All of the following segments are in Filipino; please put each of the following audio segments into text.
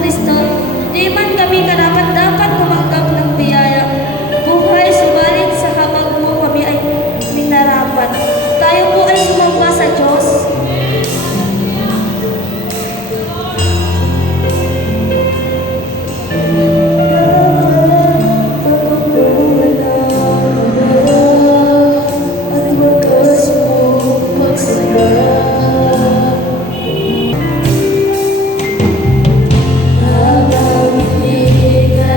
Kristo, di man kami karapat-dapat tumanggap ng biyaya. Buhay subalit sa habag mo kami ay minarapat. Tayo po ay sumamba sa Diyos. Habang hindi ka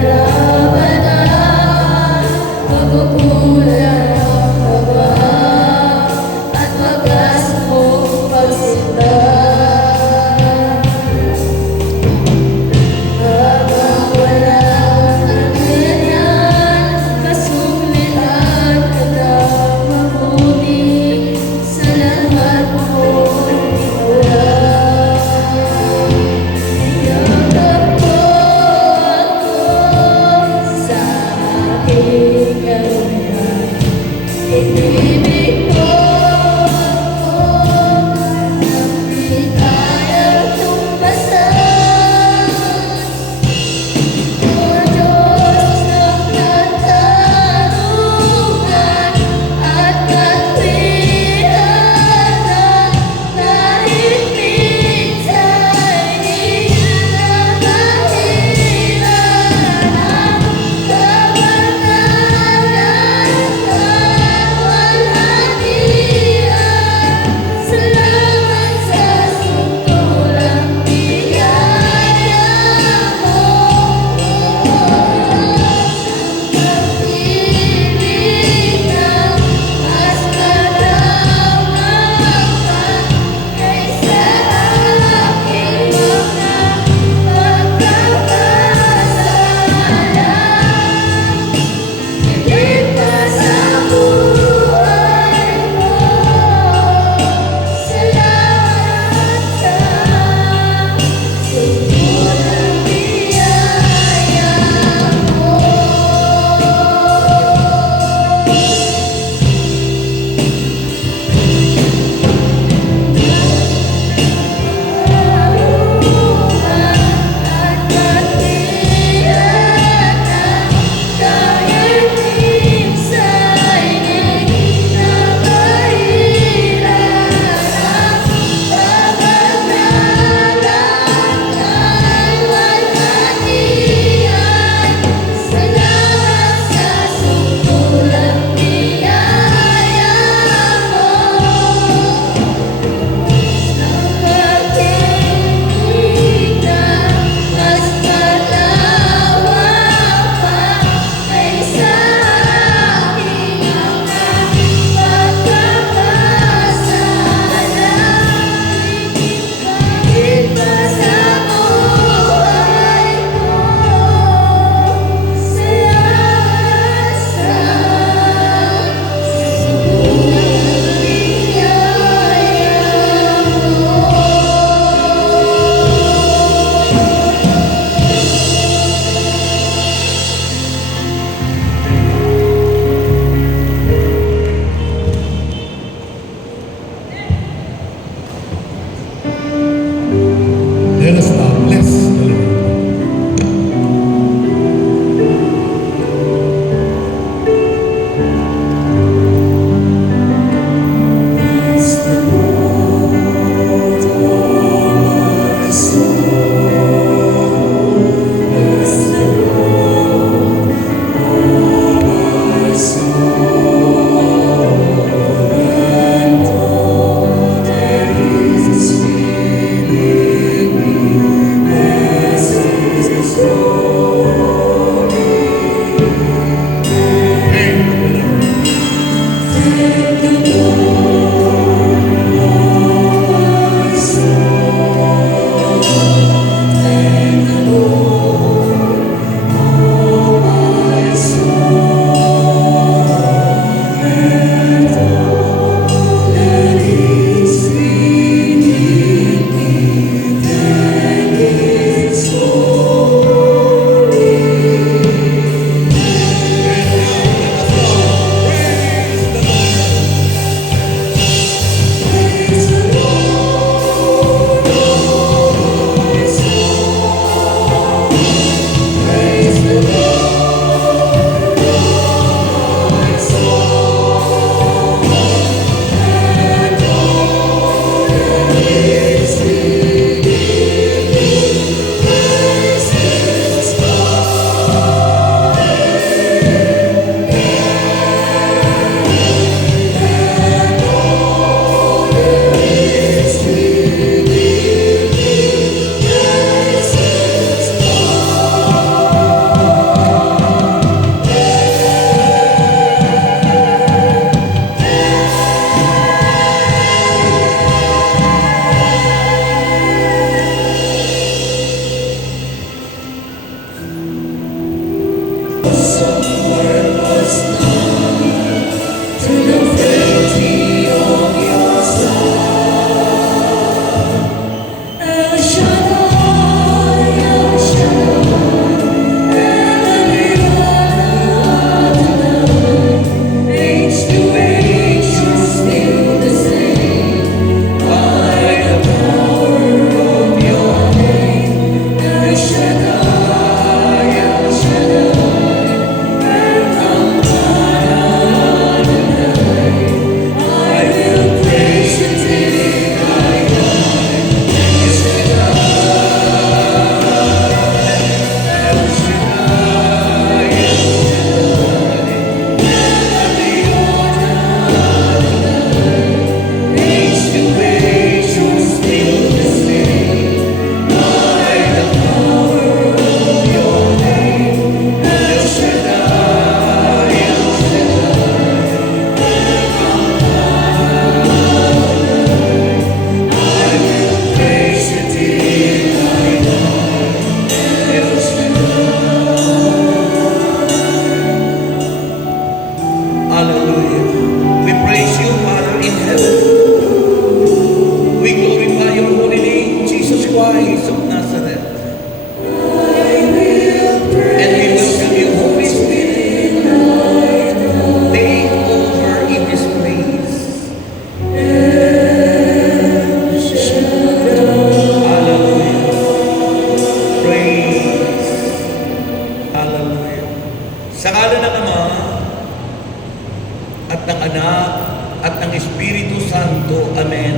ito. Amen.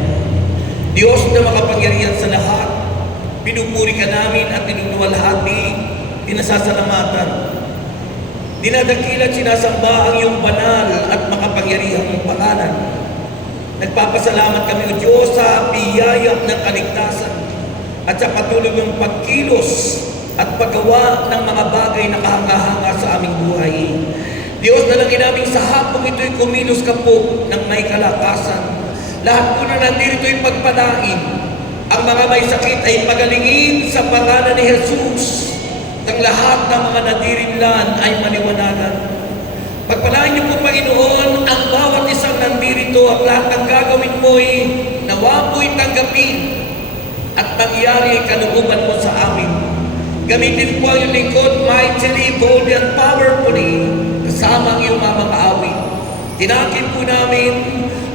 Diyos na makapangyarihan sa lahat, pinupuri ka namin at ninunuwalhati, pinasasalamatan. Dinadakila at sinasamba ang iyong banal at makapangyarihang pangalan. Nagpapasalamat kami, O Diyos, sa biyaya ng kaligtasan at sa patuloy mong pagkilos at paggawa ng mga bagay na kahanga-hanga sa aming buhay. Diyos, dalangin namin sa hapong ito'y kumilos ka po ng may kalakasan. Lahat po na nandito'y pagpalain. Ang mga may sakit ay pagalingin sa pangalan ni Jesus. Ang lahat ng mga nadirinlan ay maliwanagan. Pagpalain niyo po, Panginoon, ang bawat isang nandirito at lahat ng gagawin mo'y nawa po'y tanggapin at mangyari kalooban mo sa amin. Gamitin po ang iyong lingkod mightily, boldly, and powerfully kasama ang iyong mga awit. Tinakin po namin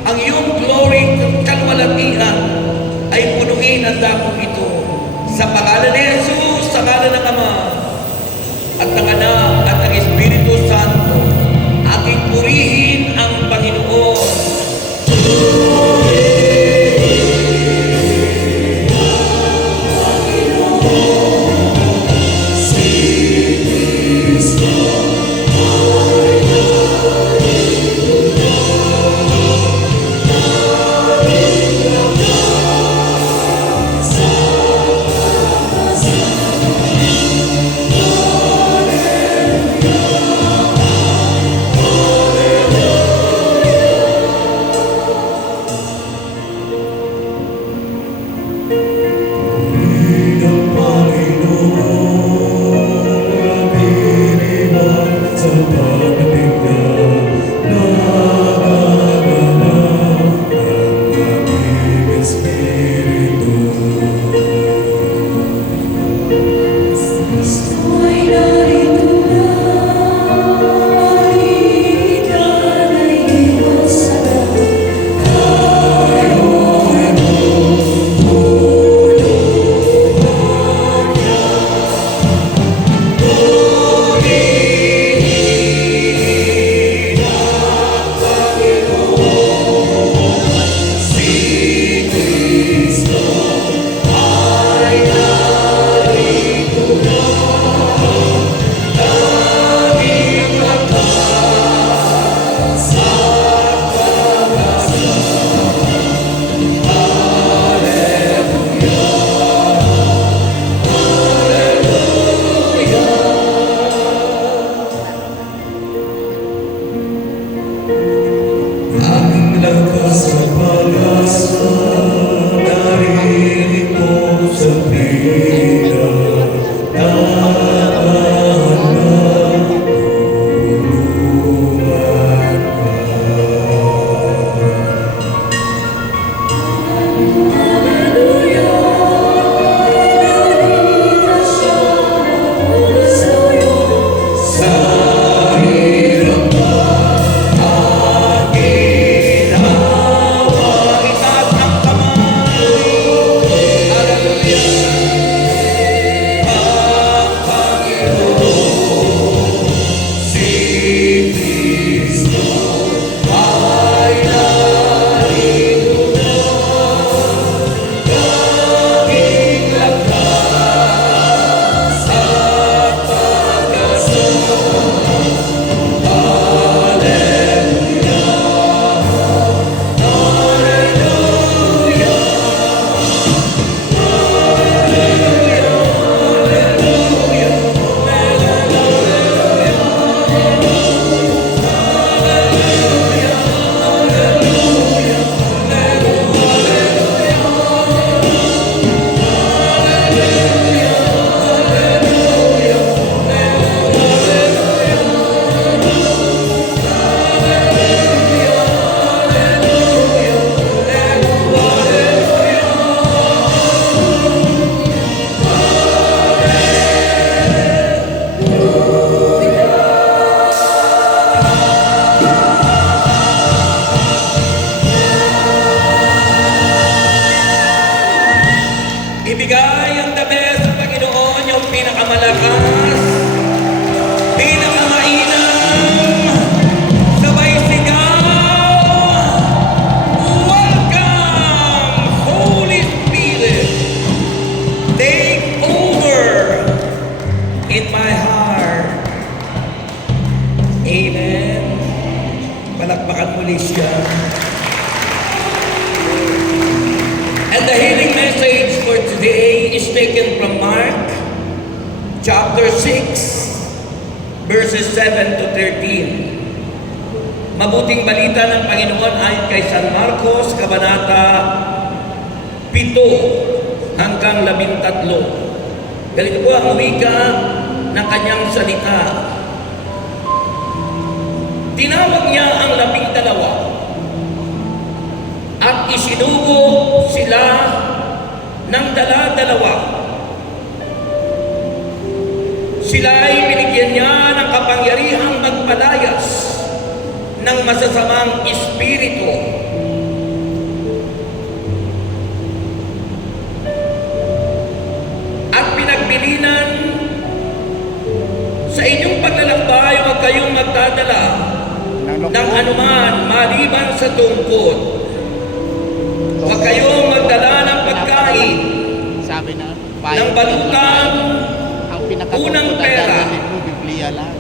ang iyong glory at kalwalatian ay punuin ang dakong ito. Sa pangalan ni Jesus, sa pangalan ng Ama, at ng Anak, at ng Espiritu Santo, ating purihin ang Panginoon. Ibigay ang the best sa Panginoon, yung pinakamalakas, pinakamainam, sabay sigaw, welcome! chapter 6, verses 7 to 13. Mabuting balita ng Panginoon ay kay San Marcos, Kabanata 7 hanggang 13. Ganito po ang wika ng kanyang salita. Tinawag niya ang 12 at isinugo sila ng dala-dalawa. Sila ay binigyan niya ng kapangyarihang magpalayas ng masasamang espiritu. At pinagbilinan, sa inyong paglalakbay, huwag kayong magdadala ng anuman maliban sa tungkod. Huwag kayong magdala ng pagkain, sabi na ng balutan, ang pinakatungkod unang na pera. dadalhin mo, Biblia lang.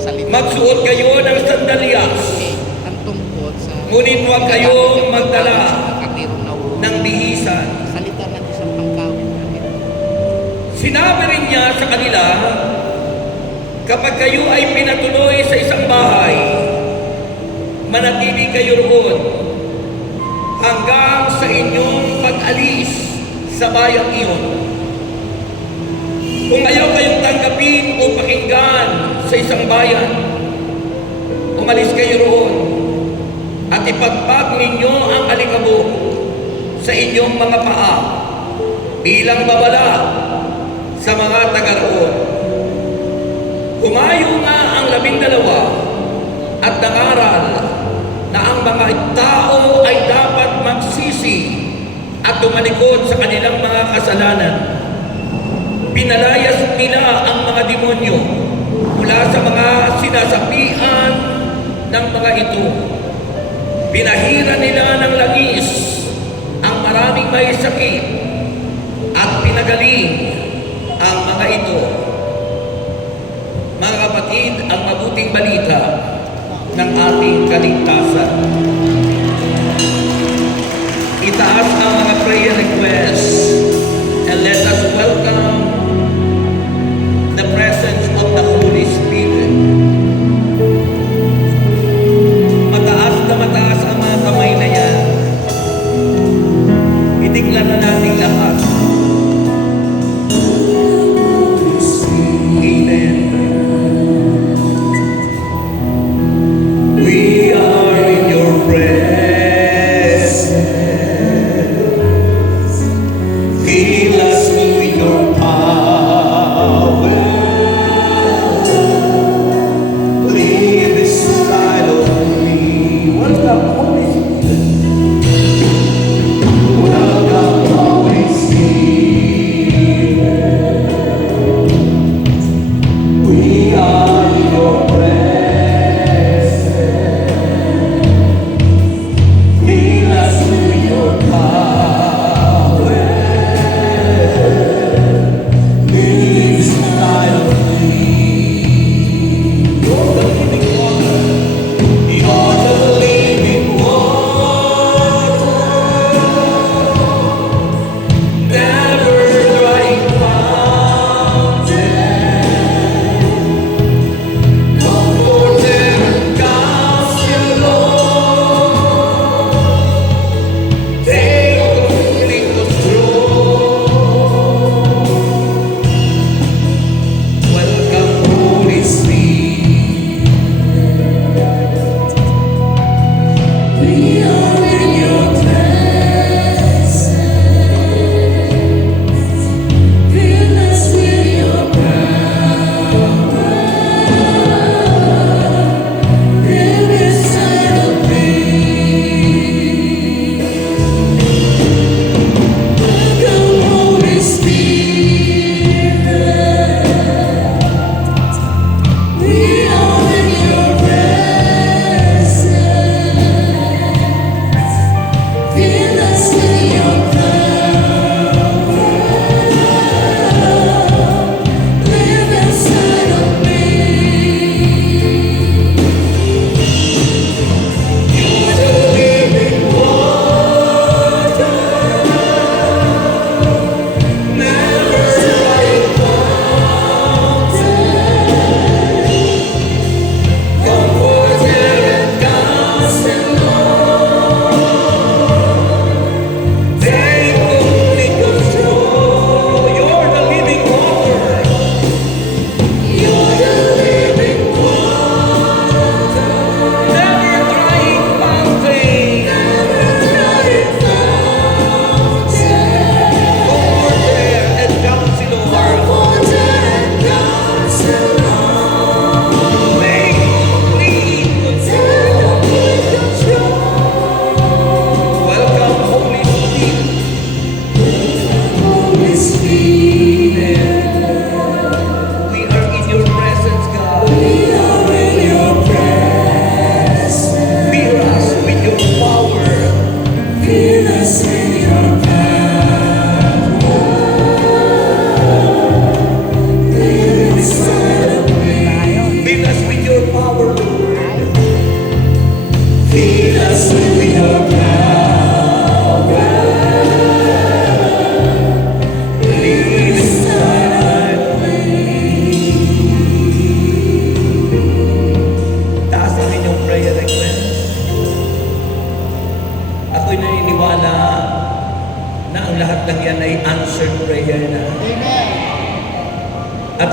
Salita. Magsuot kayo ng sandalyas, Okay. Ang tungkod sa ngunit huwag kayong magdala katirong na ulo. ng bihisan. Salita ng isang pangkawin natin. Sinabi rin niya sa kanila, kapag kayo ay pinatuloy sa isang bahay, manatili kayo roon hanggang sa inyong pag-alis sa bayang iyon. Kung ayaw kayong tanggapin o pakinggan sa isang bayan, umalis kayo roon at ipagpag ninyo ang alikabok sa inyong mga paa bilang babala sa mga taga roon. Humayo nga ang 12 at nangaral na ang mga tao ay dapat magsisi at tumalikod sa kanilang mga kasalanan. Pinalayas nila ang mga demonyo mula sa mga sinasapian ng mga ito. Pinahira nila ng langis ang maraming may sakit at pinagaling ang mga ito. Mga kapatid, ang mabuting balita ng ating kaligtasan. Itaas ang mga prayer requests and let us welcome the presence of the Holy Spirit. Mataas na mataas ang mga kamay na yan. Itiglan na natin lahat. Amen. We are in your presence.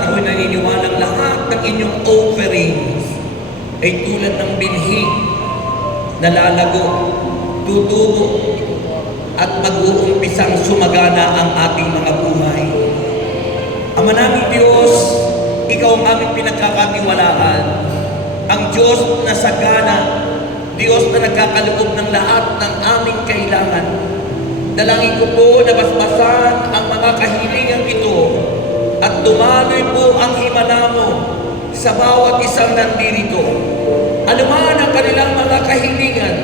at ako'y naniniwalang lahat ng inyong offerings ay tulad ng binhi na lalago, tutubo, at mag-uumpisang sumagana ang ating mga buhay. Ama naming Diyos, Ikaw ang aming pinagkakatiwalaan, ang Diyos na sagana, Diyos na nagkakaloob ng lahat ng aming kailangan. Dalangin ko po na basbasan ang mga kahilingan ito at dumaloy po ang himala mo sa bawat isang nandirito. Anuman ang kanilang mga kahilingan,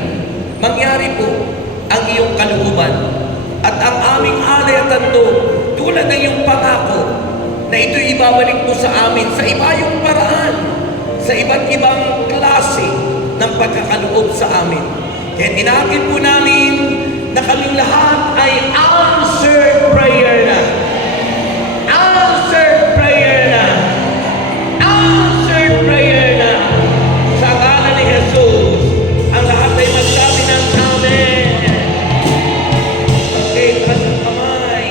mangyari po ang iyong kalooban. At ang aming alay at tando, tulad ng iyong pangako, na ito'y ibabalik mo sa amin sa ibayong paraan, sa iba't ibang klase ng pagkakaloob sa amin. Kaya tinakid po namin na kaming lahat ay answered prayer na. Answered prayer na. Answered prayer na. Sa ngalan ni Jesus, ang lahat ay magsabi ng Amen. Okay, taas ang kamay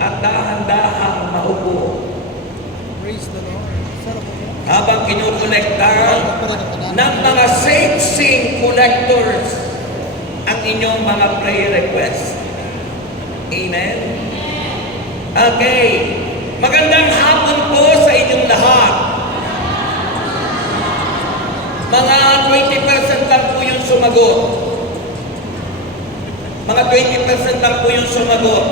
at dahan-dahang maupo. Praise the Lord. Sarap po. Habang kinukolekta ng mga safe-sing collectors ang inyong mga prayer requests. Amen? Okay. Magandang hapon po sa inyong lahat. Mga 20% lang po yung sumagot. Mga 20% lang po yung sumagot.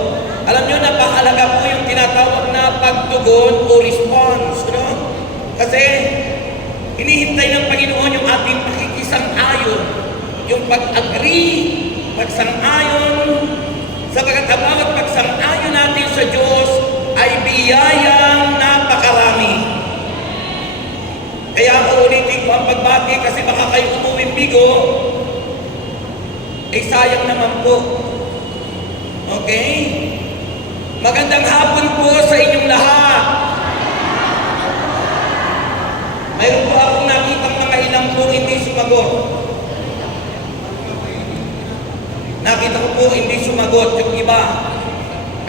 Alam nyo, napakalaga po yung tinatawag na pagtugon o response. No? Kasi hinihintay ng Panginoon yung ating pakikisang-ayon, yung pag-agree, pagsang-ayon, sapagkat ang bawat pagsang-ayon natin sa Diyos ay biyayang napakarami. Kaya uulitin ko ang pagbati kasi baka kayo umuwing bigo, ay sayang naman po. Okay? Magandang hapon po sa inyong lahat. Mayroon po akong nakitang mga ilang po hindi sumagot. Nakita ko po hindi sumagot yung iba.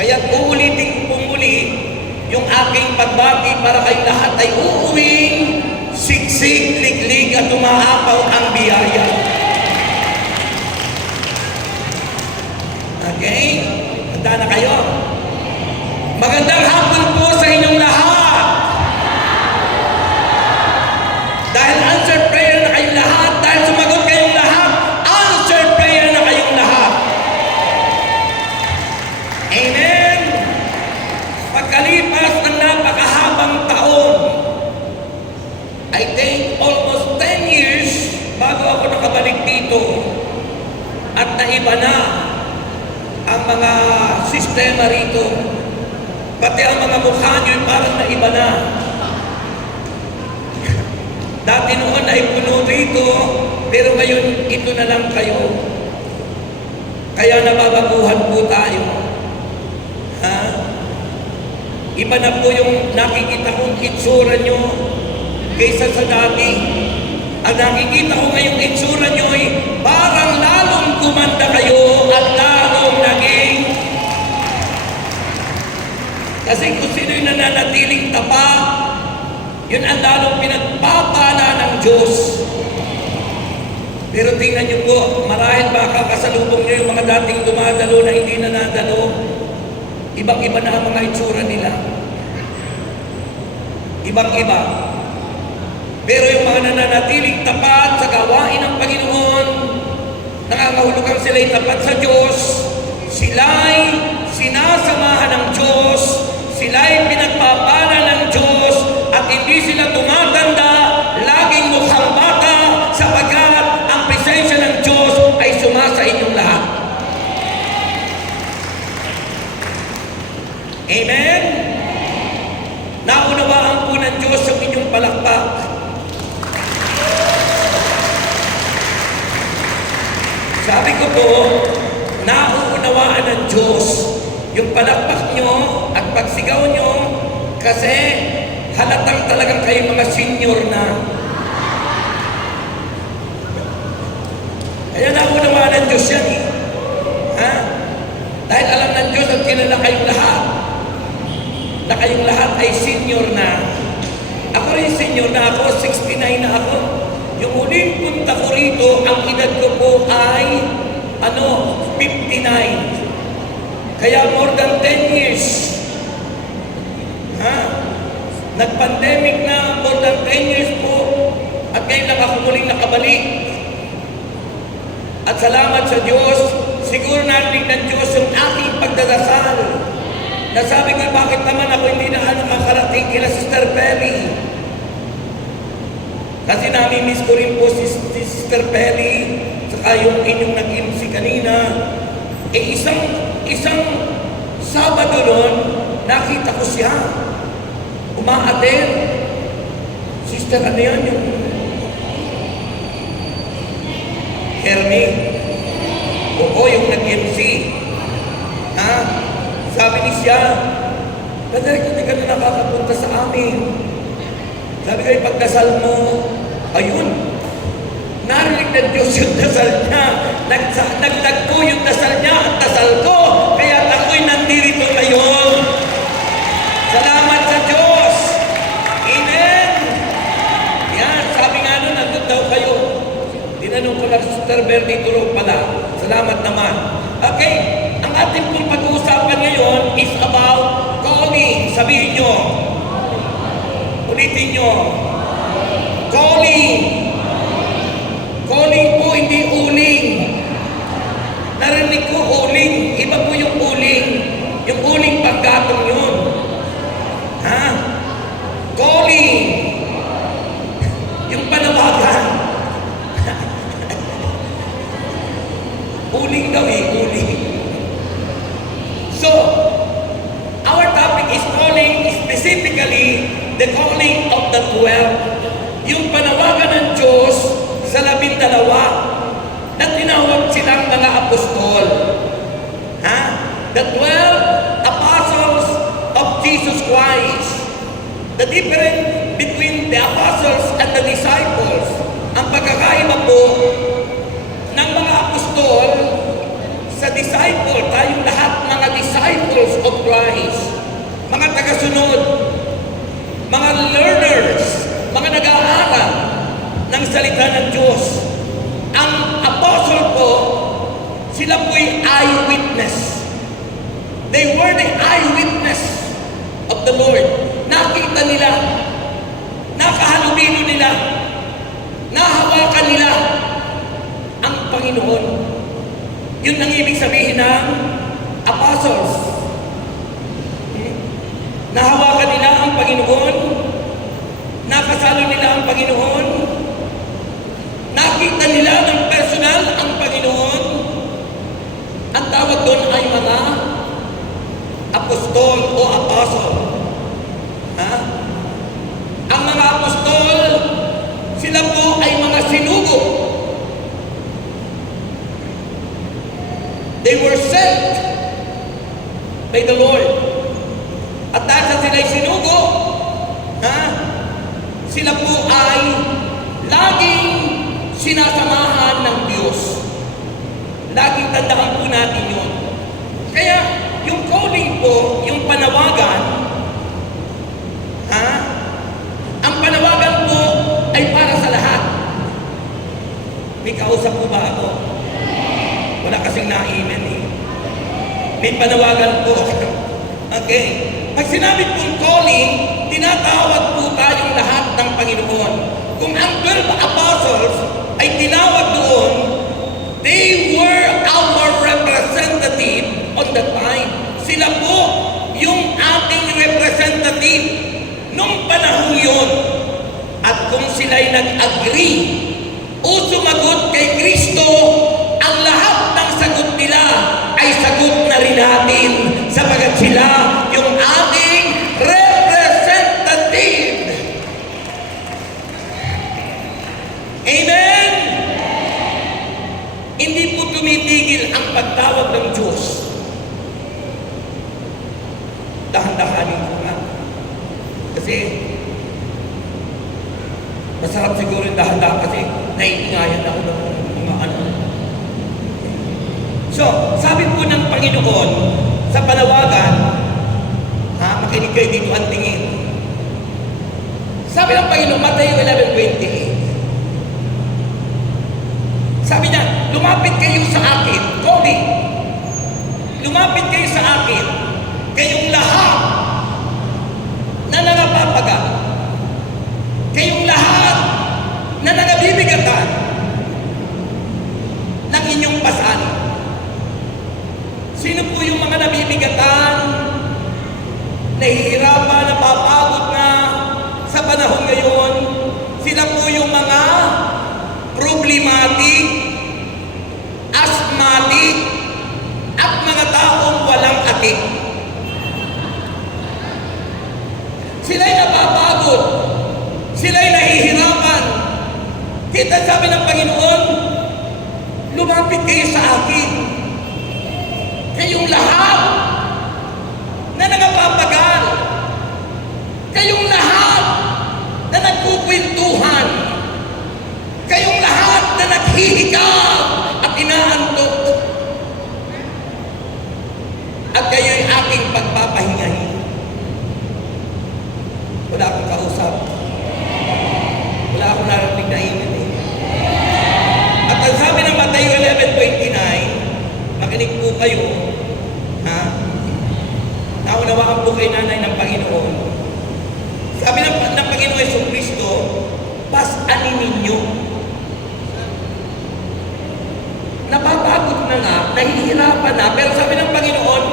Kaya uulitin ko po muli yung aking pagbati para kayong lahat ay uuwing siksik, liglig at umaapaw ang biyaya. Okay? Handa na kayo? Magandang hapon po sa inyong lahat. Dahil answered prayer na kayong lahat, dahil sumagot kayong lahat, answered prayer na kayong lahat. Amen? Pagkalipas ng napakahabang taon, I think almost 10 years bago ako nakabalik dito at naiba na ang mga sistema rito. Pati ang mga mukha nyo parang naiba na. Dati noon ay puno rito, pero ngayon ito na lang kayo. Kaya nababaguhan po tayo. Ha? Iba na po yung nakikita kong itsura nyo kaysa sa dati. Ang nakikita ko ngayong itsura nyo ay parang lalong gumanda kayo at lalong naging. Kasi kung sino'y nananatiling tapat, yun ang lalong pinagpapala ng Diyos. Pero tingnan nyo po, marahil baka kasalubong nyo yung mga dating dumadalo na hindi na nadalo. Ibang-iba na ang mga itsura nila. Ibang-iba. Pero yung mga nananatiling tapat sa gawain ng Panginoon, nangangahulugang sila'y tapat sa Diyos, sila'y sinasamahan ng Diyos, sila'y pinagpapala ng Diyos, at hindi sila tumatanda, laging mukhang bata, sapagkat ang presensya ng Diyos ay sumasa inyong lahat. Amen? Naunawaan po ng Diyos yung inyong palakpak. Sabi ko po, nauunawaan ng Diyos yung palakpak nyo at pagsigaw nyo kasi halatang talagang kayo mga senior na. Kaya naunawaan ng Diyos yan eh. Ha? Dahil alam ng Diyos at kilala kayong lahat. na kayong lahat ay senior na. Ako rin senior na ako, 69 na ako. Yung huling punta ko rito, ang edad ko po ay 59. Kaya more than 10 years. Nag-pandemic na, more than 10 years po. At ngayon lang ako muling nakabalik. At salamat sa Diyos, siguro narinig ng Diyos yung aking pagdadasal. Nasabi ko, bakit naman ako hindi na nakakarating kila Sister Pelly? Kasi nami-miss ko rin po si Sister Pelly, saka yung inyong nag-MC kanina. Isang Sabado noon, nakita ko siya. Umaaten. Sister, ano yan yung Hermie? Oo, yung nag-MC. Sabi ni siya, Brother, hindi ka na nakakapunta sa amin. Sabi ko, pagdasal mo, ayun. Narinig ng Diyos yung dasal niya. Nagtagpo yung dasal niya at dasal ko. Kaya ako'y nandito ngayon. Salamat sa Diyos. Amen. Yan, sabi nga nun, nandun daw kayo. Tinanong ko lang, Sister Bernie Turo pala. Salamat naman. Okay, ang ating pong pag-uusapan ngayon is about calling. Sabihin nyo. Ulitin nyo. Calling. Calling po, hindi uling. Narinig ko uling. Iba po yung uling. Yung uling pagkatong yun. Calling. Yung panawagan. Uling daw uling. So, our topic is calling, specifically the calling of the 12. Yung panawagan ng Diyos sa 12 na tinawag silang mga apostol. The 12 apostles of Jesus Christ. The difference between the apostles and the disciples. Ang pagkakaiba po ng mga apostol sa disciple, tayong lahat mga disciples of Christ, mga tagasunod, mga learners, mga nag-aaral ng salita ng Diyos. Ang apostle po, sila po'y eyewitness. They were the eyewitness of the Lord. Nakita nila, nakahalubilo nila, nahawakan nila ang Panginoon. Yun ang ibig sabihin ng apostles. Nahawakan nila ang Panginoon, nakasalo nila ang Panginoon, nakita nila ng personal ang Panginoon. Ang tawag doon ay mga apostol o apostle. Ang mga apostol, sila po ay mga sinugo. They were sent by the Lord. At dahil sa sila'y sinugo, sila po ay laging sinasamahan ng Diyos. Laging tandaan po natin yun. Kaya, yung calling po, yung panawagan, ang panawagan po ay para sa lahat. May kausap po ba ako? Wala kasing na-amen eh. May panawagan po. Okay. Pag sinabi pong calling, tinatawag po tayong lahat ng Panginoon. Kung ang 12 apostles ay tinawag doon, they were our representative on the time. Sila po yung ating representative nung panahon yun. At kung sila'y nag-agree o sumagot kay Kristo, ang lahat ng sagot nila ay sagot na rin natin sapagat sila yung ating representative. Amen? Hindi po tumitigil ang pagtawag ng Diyos. Dahan-dahanin ko nga. Kasi masarap siguro yung dahan-dahan kasi naiingayan ako ng mga ano. So, sabi po ng Panginoon sa panawagan, makinig Makinig kayo dito ang tingin. Sabi ng Panginoon, Mateo 11:28. Sabi niya, lumapit kayo sa akin. Cody, lumapit kayo sa akin. Kayong lahat na nangapapagal. Kayong lahat na nangabibigatan ng inyong pasanin. Sino po yung mga nabibigatan, nahihirapan, napapagod na sa panahon ngayon? Sila po yung mga problematic, asthmatic, at mga taong walang atik. Sila'y napapagod, sila'y nahihirapan. Kita sabi ng Panginoon, lumapit kayo sa akin. Kayong lahat na nagapapagal, kayong lahat na nagkukwentuhan, kayong lahat na naghihikab at inaantok, at kayo'y aking pagpapahingahin. Wala akong kausap. Wala akong narinig na ingin eh. At ang sabi ng Mateo 11:29, makinig po kayo, ha? Naunawaan po kay nanay ng Panginoon. Sabi ng Panginoon Jesucristo, pasanin ninyo. Napapagod na nga, nahihirapan na, pero sabi ng Panginoon,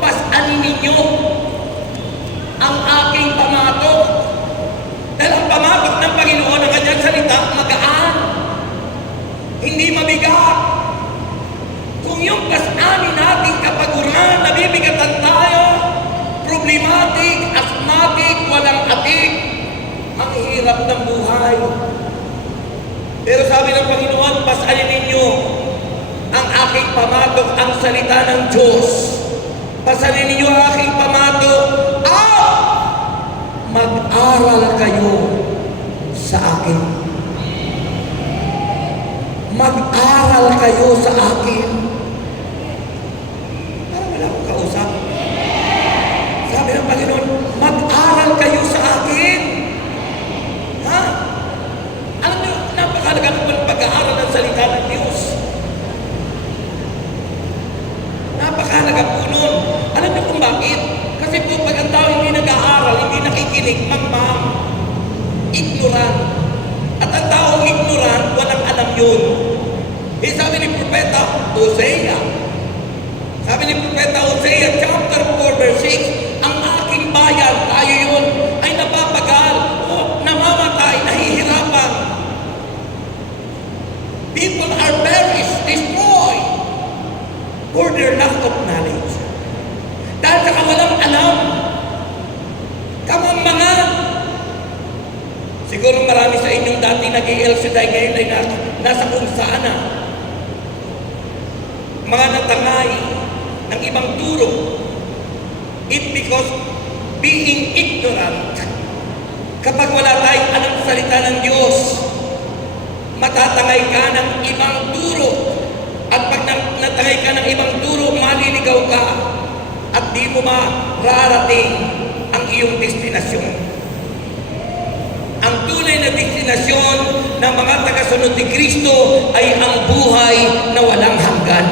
pasanin ninyo ang aking pamatok. Dahil ang pamatok ng Panginoon, ang kanyang salita, magaan. Hindi mabigat. Kung yung pasanin nating kapaguran, nabibigatan tayo, problematic, asthmatic, walang atik, ang hirap ng buhay. Pero sabi ng Panginoon, pasanin ninyo ang aking pamatok, ang salita ng Diyos. Pasanin ninyo ang aking pamatok, mag-aral kayo sa akin. Mag-aral kayo sa akin. Parang wala akong kausap. Sabi ng Panginoon, mag-aral kayo sa akin. Ha? Alam niyo, napakalaga ng pag-aaral ng salita ng Diyos. Napakalaga po nun. Alam niyo kung bakit? Kasi po pag ang tao hindi nag-aaral, hindi nakikinig, mangmang, ignorant. At ang taong ignorant, walang alam yun. Sabi ni Propeta Hosea, chapter 4, verse 6, ang aking bayan, tayo yun, ay napapagal o namamatay, nahihirapan. People are perished, destroyed for their lack of knowledge. Dahil sa kawalang alam, kamang-mangan. Siguro marami sa inyong dati nag-i-LCD ngayon ay nasa kung saan na. Mga natangay ng ibang turo. It because being ignorant, kapag wala tayong alam sa salita ng Diyos, matatangay ka ng ibang turo. At pag natangay ka ng ibang turo, maliligaw ka. At di mo mararating ang iyong destinasyon. Ang tunay na destinasyon ng mga tagasunod ni Kristo ay ang buhay na walang hanggan.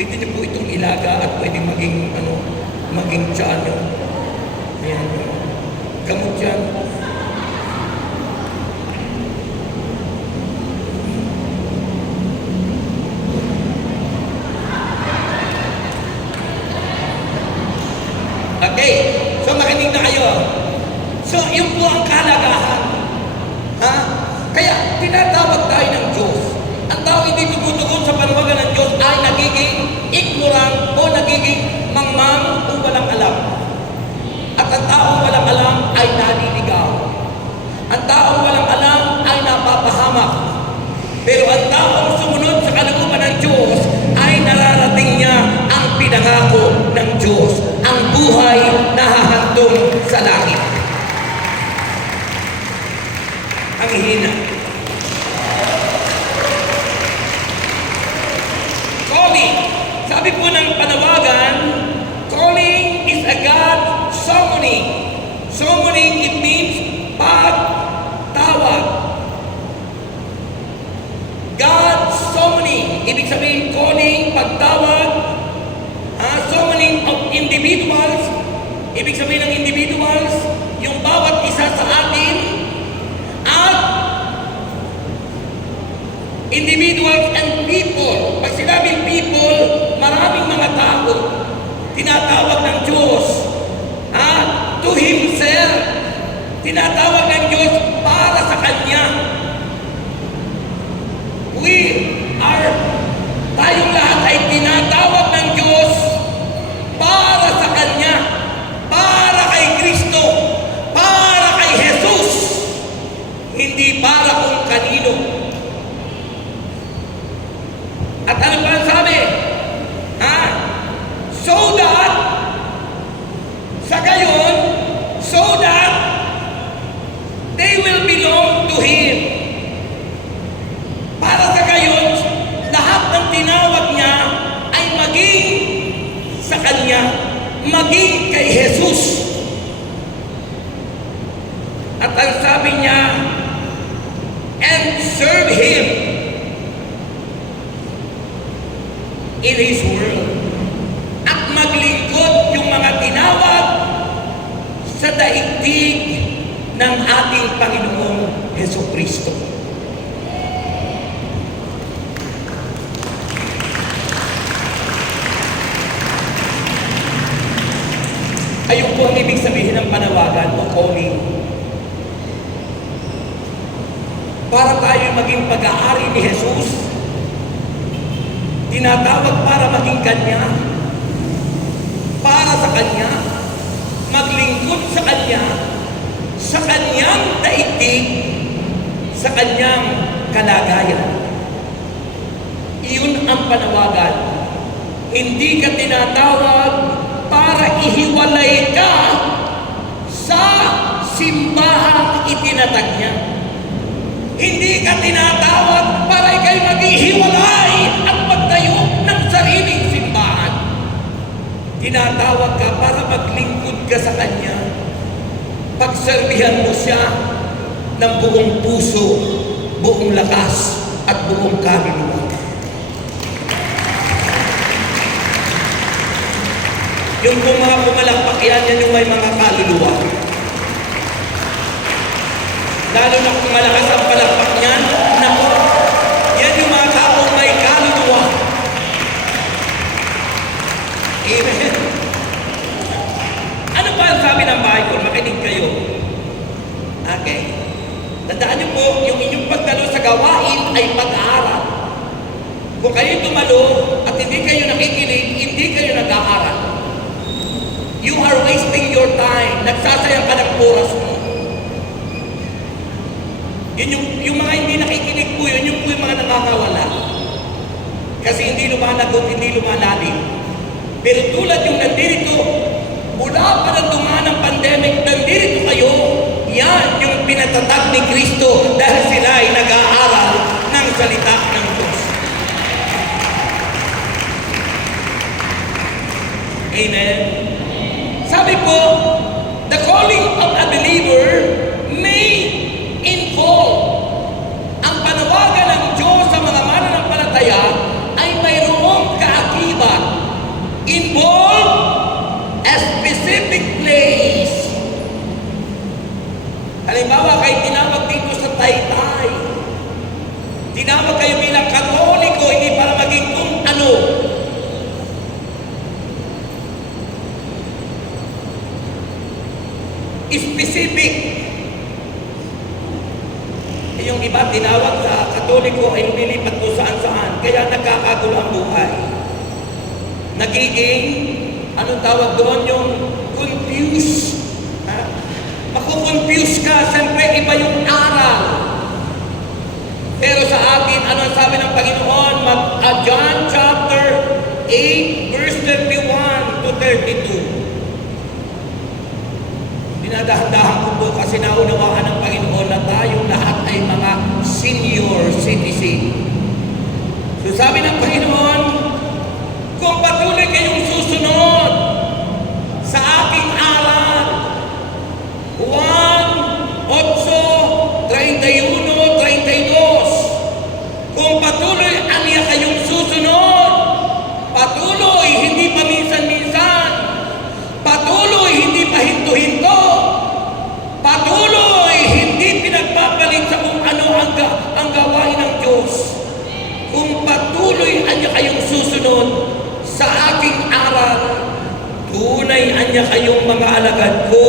Pwede niyo po itong ilaga at pwedeng maging tiyan. Ayan. Gamot yan. Okay, so makinig na kayo. So, yun po ang kalagahan. Ha? Kaya, tinatawag tayo ng Diyos. Ang tao hindi tumutugon sa panawagan ng Diyos ay nagiging ignorant o nagiging mangmang o walang alam. At ang taong walang alam ay naliligaw. Ang taong walang alam ay napapahamak. Pero ang taong sumunod sa kalooban ng Diyos ay nararating niya ang pinangako ng Diyos. Ang buhay na hahantong sa langit. Ang hina. Calling. Sabi po ng panawagan, calling is a sabihin calling, pagtawag, summoning of individuals. Ibig sabihin ng individuals, yung bawat isa sa atin, at individuals and people. Pag sinabing people, maraming mga tao tinatawag ng Diyos to Himself. Tinatawag ng Diyos para sa Kanya. Tayong lahat ay tinatawag ng Diyos para sa Kanya, para kay Kristo, para kay Jesus, hindi para kung kanino. At ano pa ang sabi? So that, sa gayon, so that they will belong to Him. Para sa gayon, lahat ng tinawag niya ay maging sa Kanya, maging kay Jesus. At ang sabi niya, and serve Him in His world. At maglingkod yung mga tinawag sa daigdig ng ating Panginoong Hesukristo. Ayun po ang ibig sabihin ng panawagan o calling. Para tayo maging pag-aari ni Jesus, tinatawag para maging Kanya, para sa Kanya, maglingkod sa Kanya, sa Kanyang daigdig, sa Kanyang kalagayan. Iyon ang panawagan. Hindi ka tinatawag para ihiwalay ka sa simbahang itinatag niya. Hindi ka tinatawag para ikay maghihiwalay at magtayo ng sariling simbahan. Tinatawag ka para maglingkod ka sa Kanya. Pagserbihan mo siya ng buong puso, buong lakas, at buong kaluluwa. Yung mga pumalakpak yan yung may mga kaluluwa. Lalo na kung malakas ang palakpak niyan, naku, yan yung mga taong may kaluluwa. Amen. Ano pa ang sabi ng Bible? Makinig kayo. Okay. Tandaan niyo po, yung inyong pagdalo sa gawain ay pag-aaral. Kung kayo tumalo at hindi kayo nakikinig, hindi kayo nag-aaral. You are wasting your time. Nagsasayang ka ng oras mo. Yun yung mga hindi nakikinig po, yun yung mga nakakawala. Kasi hindi lumalagot, hindi lumalalim. Pero tulad yung nandito, mula pa nang dumaan ang pandemic, nandito kayo, yan yung pinatatag ni Kristo dahil sila ay nag-aaral ng salita ng Diyos. Amen. Sabi po, the calling of a believer may involve. Ang panawagan ng Diyos sa mga mananampalataya ay mayroong kaakibat. Involve a specific place. Halimbawa, kayo tinawag dito sa Taytay. Tinawag kayo bilang Katoliko, hindi para maging kung ano. Specific. Yung iba tinawag sa Katoliko ay lumilipat kung saan-saan. Kaya nagkakagulo ang buhay. Nagiging, anong tawag doon? Yung confused. Makukonfuse ka. Siyempre, iba yung aral. Pero sa atin, ano ang sabi ng Panginoon? John chapter 8, verse 31 to 32. Dinadahan-dahan ko po kasi naunawaan ng Panginoon na tayong lahat ay mga senior citizen. So sabi ng Panginoon, kung patuloy kayong susunod sa aking aral, Juan 8:31-32, kung patuloy aniya kayong susunod niya kayong mga alagad ko.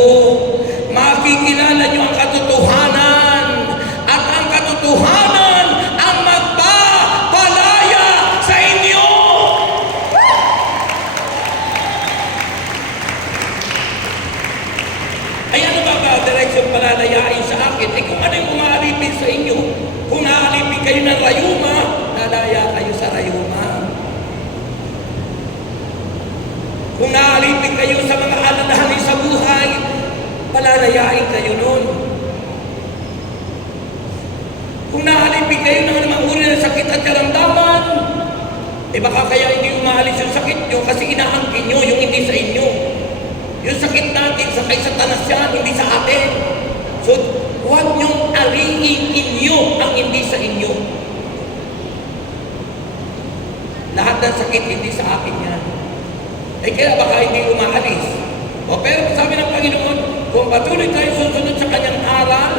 Makikilala niyo ang katotohanan, at ang katotohanan ang magpapalaya sa inyo. Ay ano ba direksyon palalayain sa akin? Kung ano yung umaalipin sa inyo, kung naalipin kayo ng rayuma, nalaya kayo sa rayuma. Kung naalipin kayo sa mga alalahanin sa buhay, palalayain kayo nun. Kung naalipin kayo ng anumang uri ng sakit at karamdaman, baka kaya hindi umaalis yung sakit nyo kasi inaangkin nyo yung hindi sa inyo. Yung sakit natin sa kay Satanas yan, hindi sa atin. So, huwag nyong ariin inyo ang hindi sa inyo. Lahat ng sakit hindi sa akin yan. Kaya baka hindi umaalis. Pero sabi ng Panginoon, kung patuloy tayo susunod sa kanyang aral,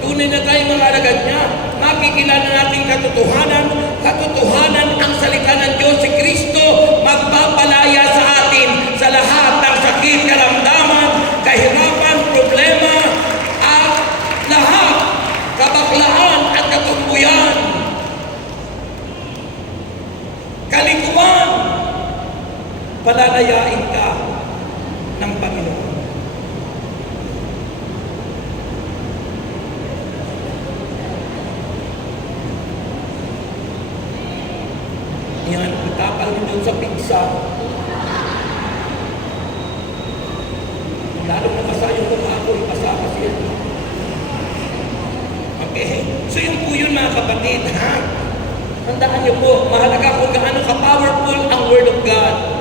tunay na tayo mga alagad niya, makikilala natin katotohanan. Katotohanan ang salita ng Diyos, si Kristo, magpapalaya sa atin sa lahat ng sakit, karamdaman, kahirapan, problema, at lahat, kabaklaan at katumbuyan, kalikuan. Palalayain ka ng Panginoon. Yan, itapal mo doon sa pigsa. Lalo na basa yung mukha ko, ipasa kasi yan. Okay? So yun po yun mga kapatid, ha? Tandaan niyo po, mahalaga kung gaano ka-powerful ang Word of God.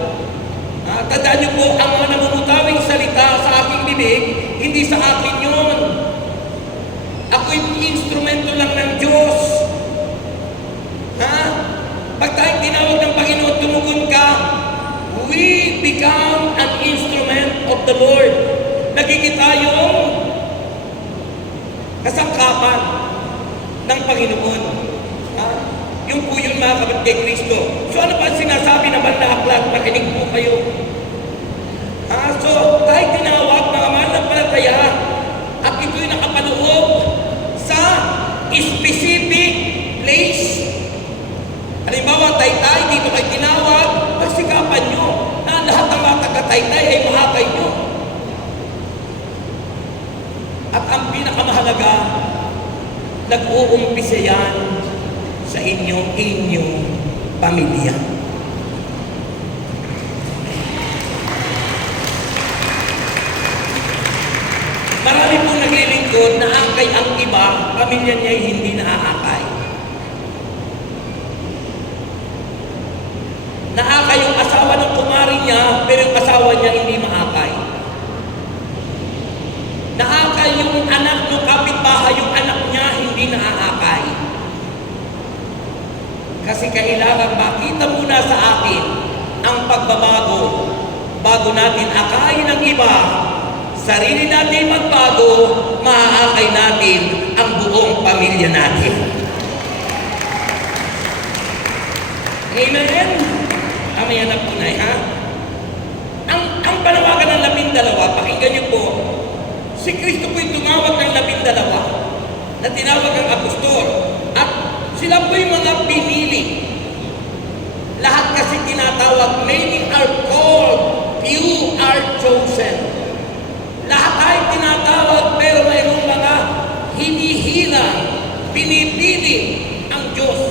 Tandaan niyo po, ang mga namumutawing salita sa aking bibig, hindi sa akin yun. Ako'y instrumento lang ng Diyos. Ha? Pag tayong tinawag ng Panginoon, tumugon ka, we become an instrument of the Lord. Nagiging tayong kasangkapan ng Panginoon. Ha? Yung po yun mga kapatid kay Kristo. So ano ba sinasabi naman na aklat? Makinig po kayo. So tayo tinawag mga mananampalataya at ito'y nakapaloob sa specific place. Halimbawa, Taytay, dito kayo tinawag, pagsikapan nyo na lahat ng mga taga-Taytay ay mahabay nyo. At ang pinakamahalaga, nag-uumpisa yan sa inyong pamilya. Marami pong naglilingkod na akay ang iba, pamilya niya ay hindi naaakay. Naakay yung asawa ng kumari niya, pero yung asawa niya hindi maakay. Naakay yung anak ng kapitbahay, yung anak niya hindi naaakay. Kasi kailangan makita muna sa atin ang pagbabago bago natin akayin ang iba. Sarili natin magbago, maaakay natin ang buong pamilya natin. Amen? Amaya na po na, ha? Ang panawagan ng 12, pakinggan niyo po. Si Kristo po'y tumawag ng 12 na tinawag ang apostol. At sila po'y mga pinili. Lahat kasi tinatawag, many are called, few are chosen. Lahat ay tinatawag, pero mayroong mga hinihila, pinipili ang Diyos.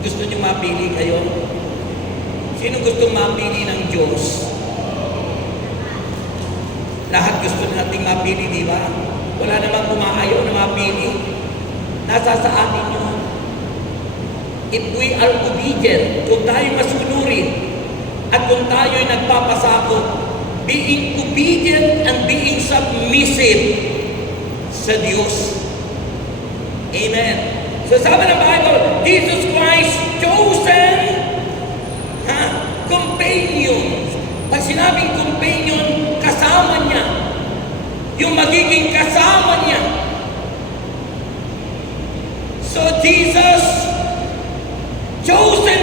Gusto niyo mapili kayo? Sino gustong mapili ng Diyos? Lahat gusto nating mapili, di ba? Wala namang umaayaw na mapili. Nasa sa atin yun. If we are obedient, kung tayo masunurin, at kung tayo'y nagpapasakot, being obedient and being submissive sa Diyos. Amen. So sabi ng Bible, Jesus Christ chosen companions. Pag sinabing companion, kasama niya. Yung magiging kasama niya. So Jesus chosen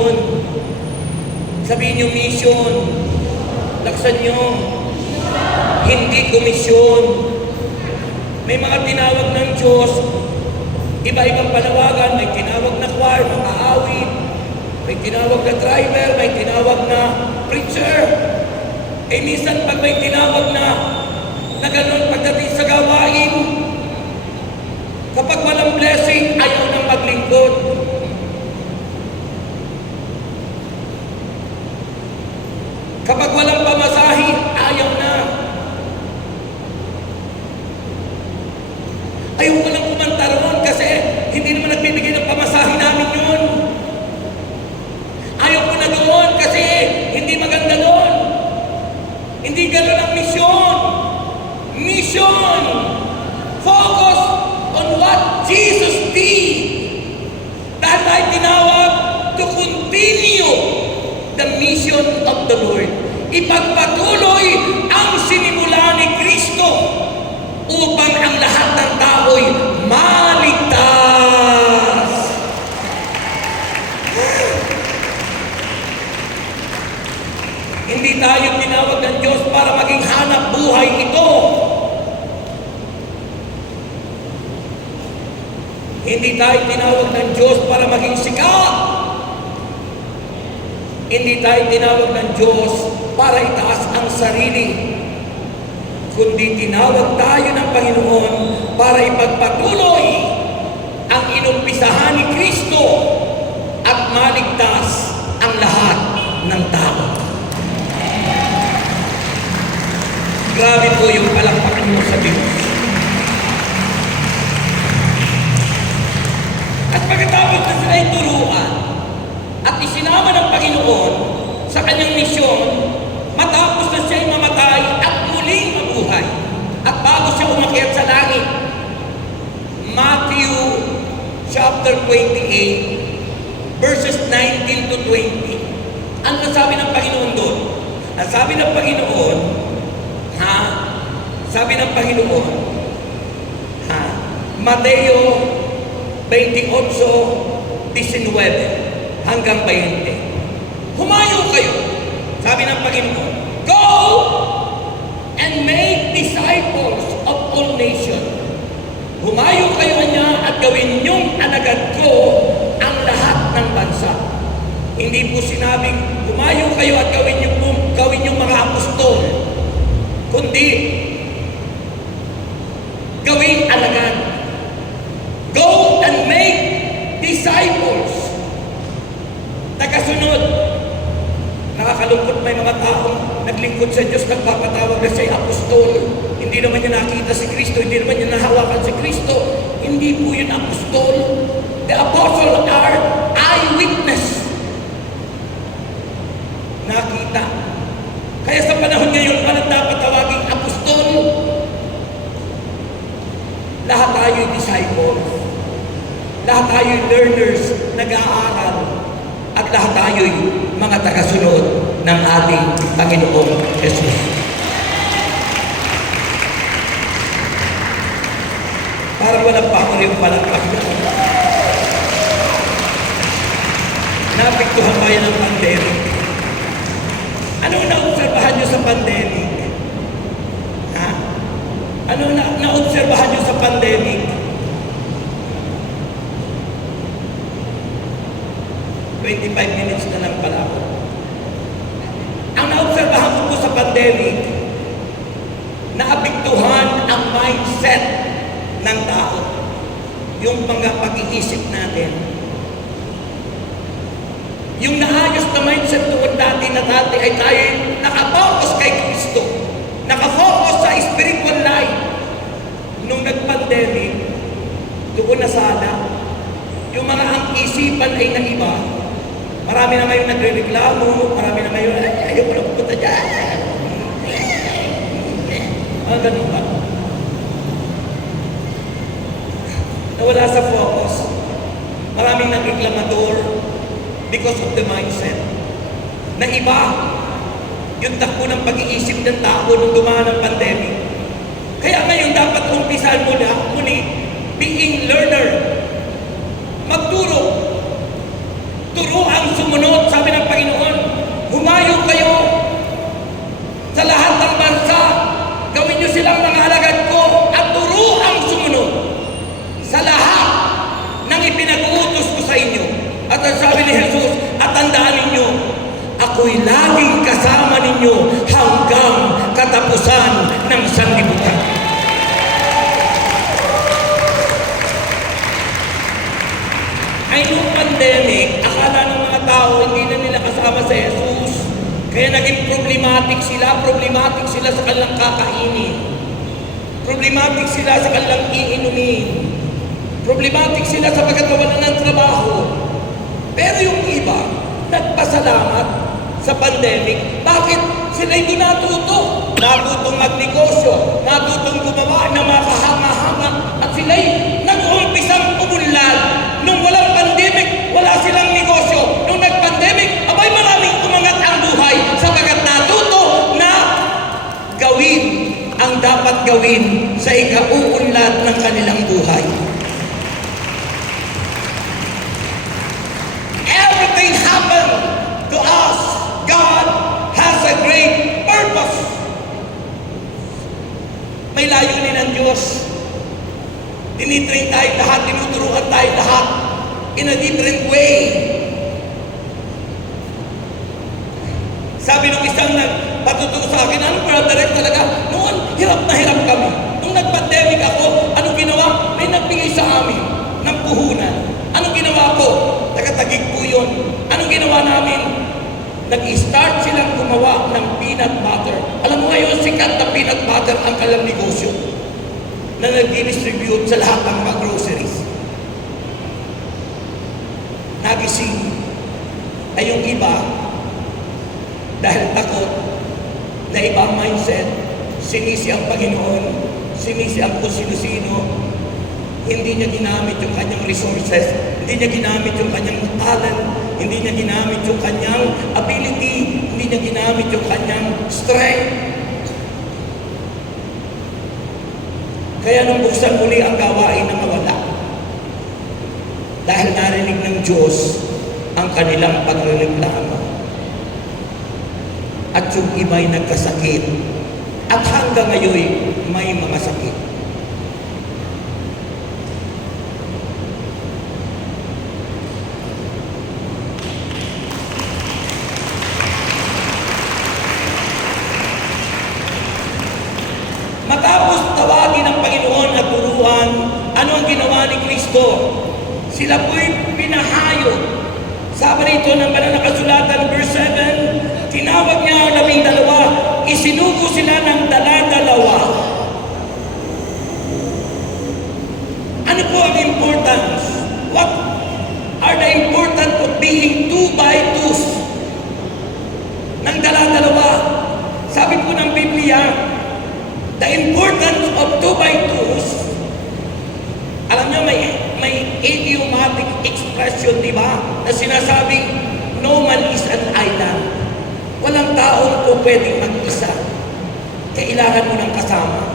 mission. Sabihin niyo mission. Laksan niyo. Hindi komisyon. May mga tinawag ng Diyos, iba-ibang panawagan. May tinawag na choir, mga awit. May tinawag na driver, may tinawag na preacher. Eh minsan pag may tinawag na ganun pagdating sa gawain, kapag walang blessing, ayaw nang maglingkod. Kapag walang pamasahin, ayaw na. Ayaw ko lang kumanta roon kasi hindi naman nagbibigay ng pamasahin namin yun. Ayaw ko na doon kasi hindi maganda doon. Hindi gano'n ang misyon. Mission! Focus on what Jesus did. Dahil tayo tinawag to continue the mission of the Lord. Ipagpatuloy ang sinimula ni Kristo upang ang lahat ng tao'y maligtas. Hindi tayo tinawag ng Diyos para maging hanap buhay ito. Hindi tayo tinawag ng Diyos para maging sikat. Hindi tayo tinawag ng Diyos para itaas ang sarili. Kundi tinawag tayo ng Panginoon para ipagpatuloy ang inumpisahan ni Kristo at maligtas ang lahat ng tao. Grabe po yung palakpakan mo sa Diyos. At pagkatapos na sila ituruan at isinama ng Panginoon sa kanyang misyon, matapos na siya'y mamatay at muling mabuhay, at bago siya umakyat sa langit, Matthew chapter 28, verses 19 to 20. Ano sabi ng Panginoon doon? Ang sabi ng Panginoon, Mateo 28:19 hanggang 20. Humayo kayo, sabi ng Panginoon, go and make disciples of all nations. Humayo kayo niya at gawin niyong alagad ko ang lahat ng bansa. Hindi po sinabing humayo kayo at gawin niyong mga apostol, kundi gawing alagad. Go and make disciples. Tagasunod. Nakakalungkot may mga taong naglingkod sa Diyos, nagpapatawag na siya'y apostol. Hindi naman niya nakita si Kristo, hindi naman niya nahawakan si Kristo. Hindi po yun apostol. The apostle are eyewitness. Nakita. Kaya sa panahon ngayon, anong dapat tawaging apostol? Lahat tayo'y disciple. Lahat tayo'y learners, nag-aaral. At lahat tayo'y mga tagasunod ng ating Panginoong Jesus. Parang walang pakor yung palakpak niya. Napiktuhan tayo ng pandemic. Anong naobserbahan nyo sa pandemic? Ha? Anong naobserbahan nyo sa pandemic? 25 minutes na lang pala ako. Ang naobserbahan ko po sa pandemic, naapektuhan ang mindset ng tao. Yung mga pag-iisip natin. Yung naayos na mindset noon dati ay tayo nakafocus kay Kristo. Nakafocus sa spiritual life. Nung nag-pandemic, doon na sana, yung mga ang isipan ay naiba. Marami na ngayon nagre-reklamo, marami na ngayon, ayaw ko na pupunta dyan. Ganun ba? Nawala sa focus. Maraming nagreklamador because of the mindset. Na iba, yung takbo ng pag-iisip ng tao nung dumaan ng pandemic. Kaya ngayon dapat umpisan mo na muli, being learner. Magturo. Turo ang sumunod Lumayo kayo sa lahat ng bansa. Gawin niyo silang mga alagad ko at turuang sumunod sa lahat ng ipinag-uutos ko sa inyo. At ang sabi ni Jesus, at tandaan ninyo, ako'y laging kasama ninyo hanggang katapusan ng sanlibutan. Ay nung pandemic, akala ng mga tao hindi na nila kasama sa Jesus. Kaya naging problematic sila sa kanilang kakainin. Problematic sila sa kanilang iinumin. Problematic sila sa pagkatawanan ng trabaho. Pero yung iba, nagpasalamat sa pandemic. Bakit? Sila'y doon natuto. Natutong magnegosyo, natutong gumawa ng mga kahanga-hanga, at sila'y nag-umpisang umunlad. Nung walang pandemic, wala silang negosyo. Nung nag-pandemic, abay maraming umangat ang buhay sapagkat natuto na gawin ang dapat gawin sa ikauunlad ng kanilang buhay. Everything happened to us. God has a great purpose. May layunin ng Diyos. Tinitrain tayo lahat, tinuturuan tayo lahat in a different way. Sabi ng isang nagpatuto sa akin, ano brother, talaga, noon hirap na hirap kami. Nung nag-pandemic ako, anong ginawa? May nagbigay sa amin ng puhunan. Anong ginawa ko? Tagatagig po yun. Anong ginawa namin? Nag-start silang gumawa ng peanut butter. Alam mo ngayon, sikat na peanut butter ang kanilang negosyo na nag-distribute sa lahat ng mga groceries. Nagising ay yung iba dahil takot na ibang mindset, sinisi ang Panginoon, sinisi ang kung sino-sino, hindi niya ginamit yung kanyang resources, hindi niya ginamit yung kanyang talent, hindi niya ginamit yung kanyang ability, hindi niya ginamit yung kanyang strength. Kaya nung buksan muli ang gawain na mawala, dahil narinig ng Diyos ang kanilang pagrereklamo. At yung iba'y nagkasakit. At hanggang ngayon may mga sakit. Matapos tawagin ng Panginoon at turuan, ano ang ginawa ni Kristo? Sila po'y pinahayod. Sabi rito ng banal na kasulatan, verse 7, tinawag niya ang 12, isinugo sila ng 12. Ano po ang importance? What are the importance of being 2 by 2 ng 12? Sabi po ng Biblia, the importance of 2 by 2, alam niyo may idiomatic expression, di ba? Na sinasabing, no man is an island. Walang tao po pwedeng mag-isa. Kailangan mo ng kasama.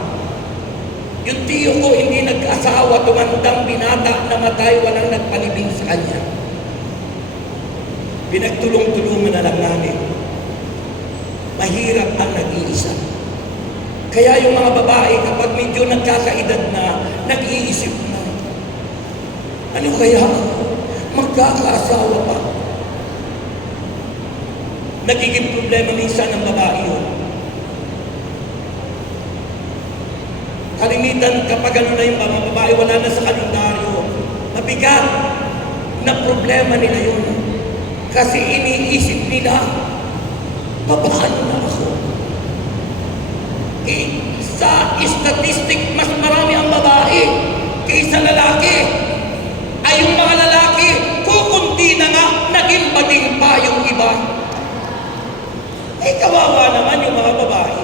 Yung tiyo ko hindi nag-asawa, tumandang binata, namatay, walang nagpalibing sa kanya. Pinagtulong-tulungan na lang namin. Mahirap ang nag-iisa. Kaya yung mga babae, kapag medyo nagkakaedad na, nag-iisip na, ano kaya? Magkakaasawa pa. Nagiging problema minsan ng babae yun. Kalimitan kapag ano na yung mga babae, wala na sa kalendaryo. Mabigat na problema nila yun. Kasi iniisip nila, paano na ako? Sa statistic, mas marami ang babae kaysa lalaki. Ay yung mga lalaki, kukunti na nga, naging bading pa yung iba. Ay kawawa naman yung mga babae.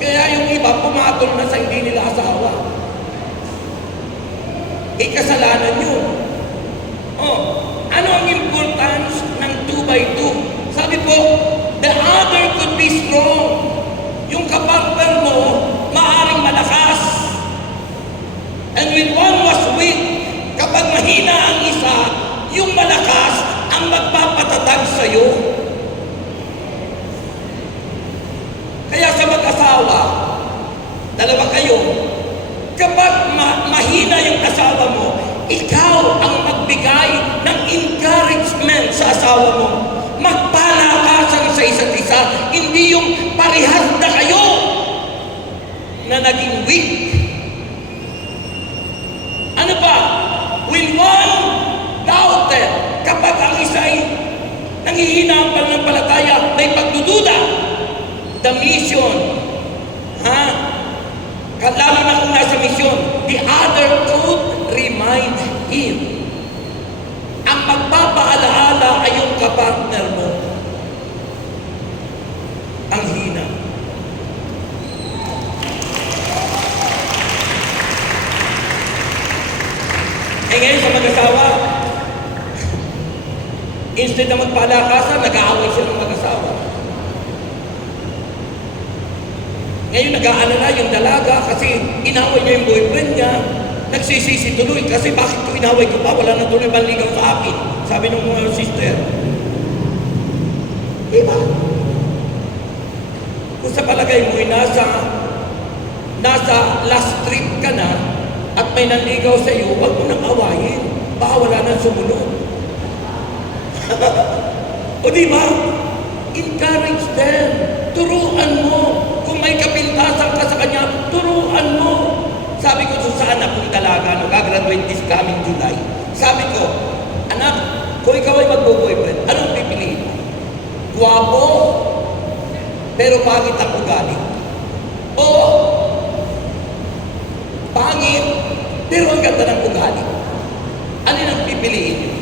Kaya yung iba, pumatol na sa hindi nila asawa. Kasalanan yun. Ano ang importance ng 2 by 2? Sabi po, the other could be strong. Yung kapartner mo, maaring malakas. And when one was weak, kapag mahina ang isa, yung malakas ang magpapatatag sa'yo. dalawa kayo, kapag mahina yung asawa mo, ikaw ang magbigay ng encouragement sa asawa mo. Magpalakasan sa isa't isa, hindi yung parehas na kayo na naging weak. Ano ba? When one doubted, kapag ang isa ay nanghihina ang pananampalataya, may pagdududa, the mission, lalo na kung nasa mission, the other could remind him. Ang magpapaalaala ay yung kapartner mo. Ang hina. Ngayon sa mag-asawa, instead na magpalakasan, nag-aaway sila ng mag-asawa. Ngayon nag-aalala yung dalaga kasi inaway niya yung boyfriend niya. Nagsisisi tuloy kasi bakit ko inaway ko pa? Wala na tuloy manligaw sa akin. Sabi ng mga sister. Diba? Kung sa palagay mo ay nasa last trip ka na at may nanligaw sa iyo, huwag mo nang awayin. Baka wala nang sumunod. O diba? Encourage them. Turuan mo. Kung may kapintasan ka sa kanya, turuan mo. Sabi ko sa anak kong dalaga, gagraduate this coming July. Sabi ko, anak, kung ikaw ay magbo-boyfriend, anong pipiliin mo? Guwapo, pero pangit ang ugali. O, pangit, pero ang ganda ng ugali. Ano ang pipiliin niyo?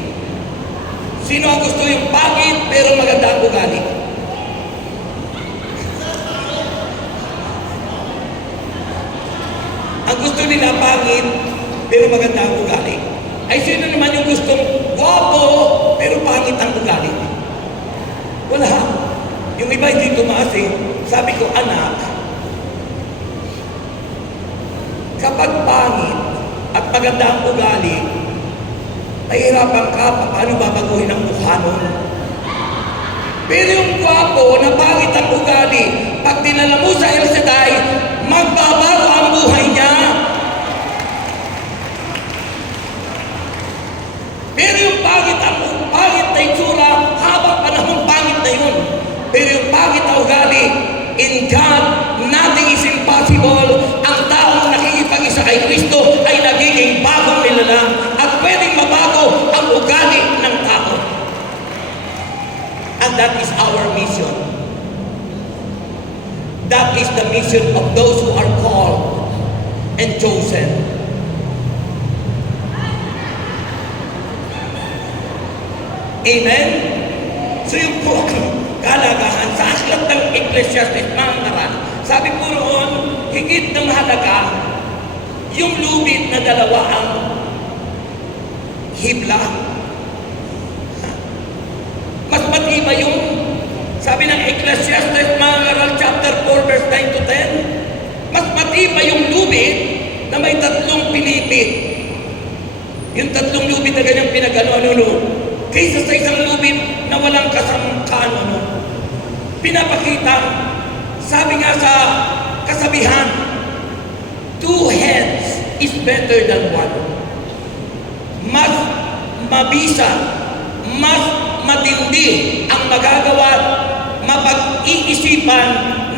Sino ang gusto yung pangit, pero maganda ang ugali? Ang gusto nila pangit, pero maganda ang ugali. Ay sino naman yung gustong guwapo, pero pangit ang ugali? Wala. Yung iba hindi tumaas eh. Sabi ko, anak, kapag pangit at maganda ang ugali, nahihirapan ka paano babaguhin ang mukha nun. Pero yung guwapo na pangit ang ugali, pag dinala mo sa El Shaddai, magbabago ang buhay niya. Pero yung pangit na itsura, habang panahon pangit na yun. Pero yung pangit na ugali, in God, nothing is impossible. Ang taong nakikipag-isa kay Kristo ay nagiging bagong nilalang at pwedeng mabago ang ugali ng tao. And that is our mission. That is the mission of those who are called and chosen. Amen? So yung po kalagahan sa aklat ng Ecclesiastes, mga naran, sabi po roon, higit na mahalaga yung lubid na dalawa ang hibla. Mas matibay yung sabi ng Ecclesiastes, mga ngaral, chapter 4, verse 9 to 10, mas matibay yung lubid na may tatlong pinipit. Yung tatlong lubid na ganyang pinag-ano-ano, kaysa sa isang lubid na walang kasangkaan-ano. Pinapakita, sabi nga sa kasabihan, 2 heads is better than 1. Mas mabisa, mas matindi ang magagawa, mapag-iisipan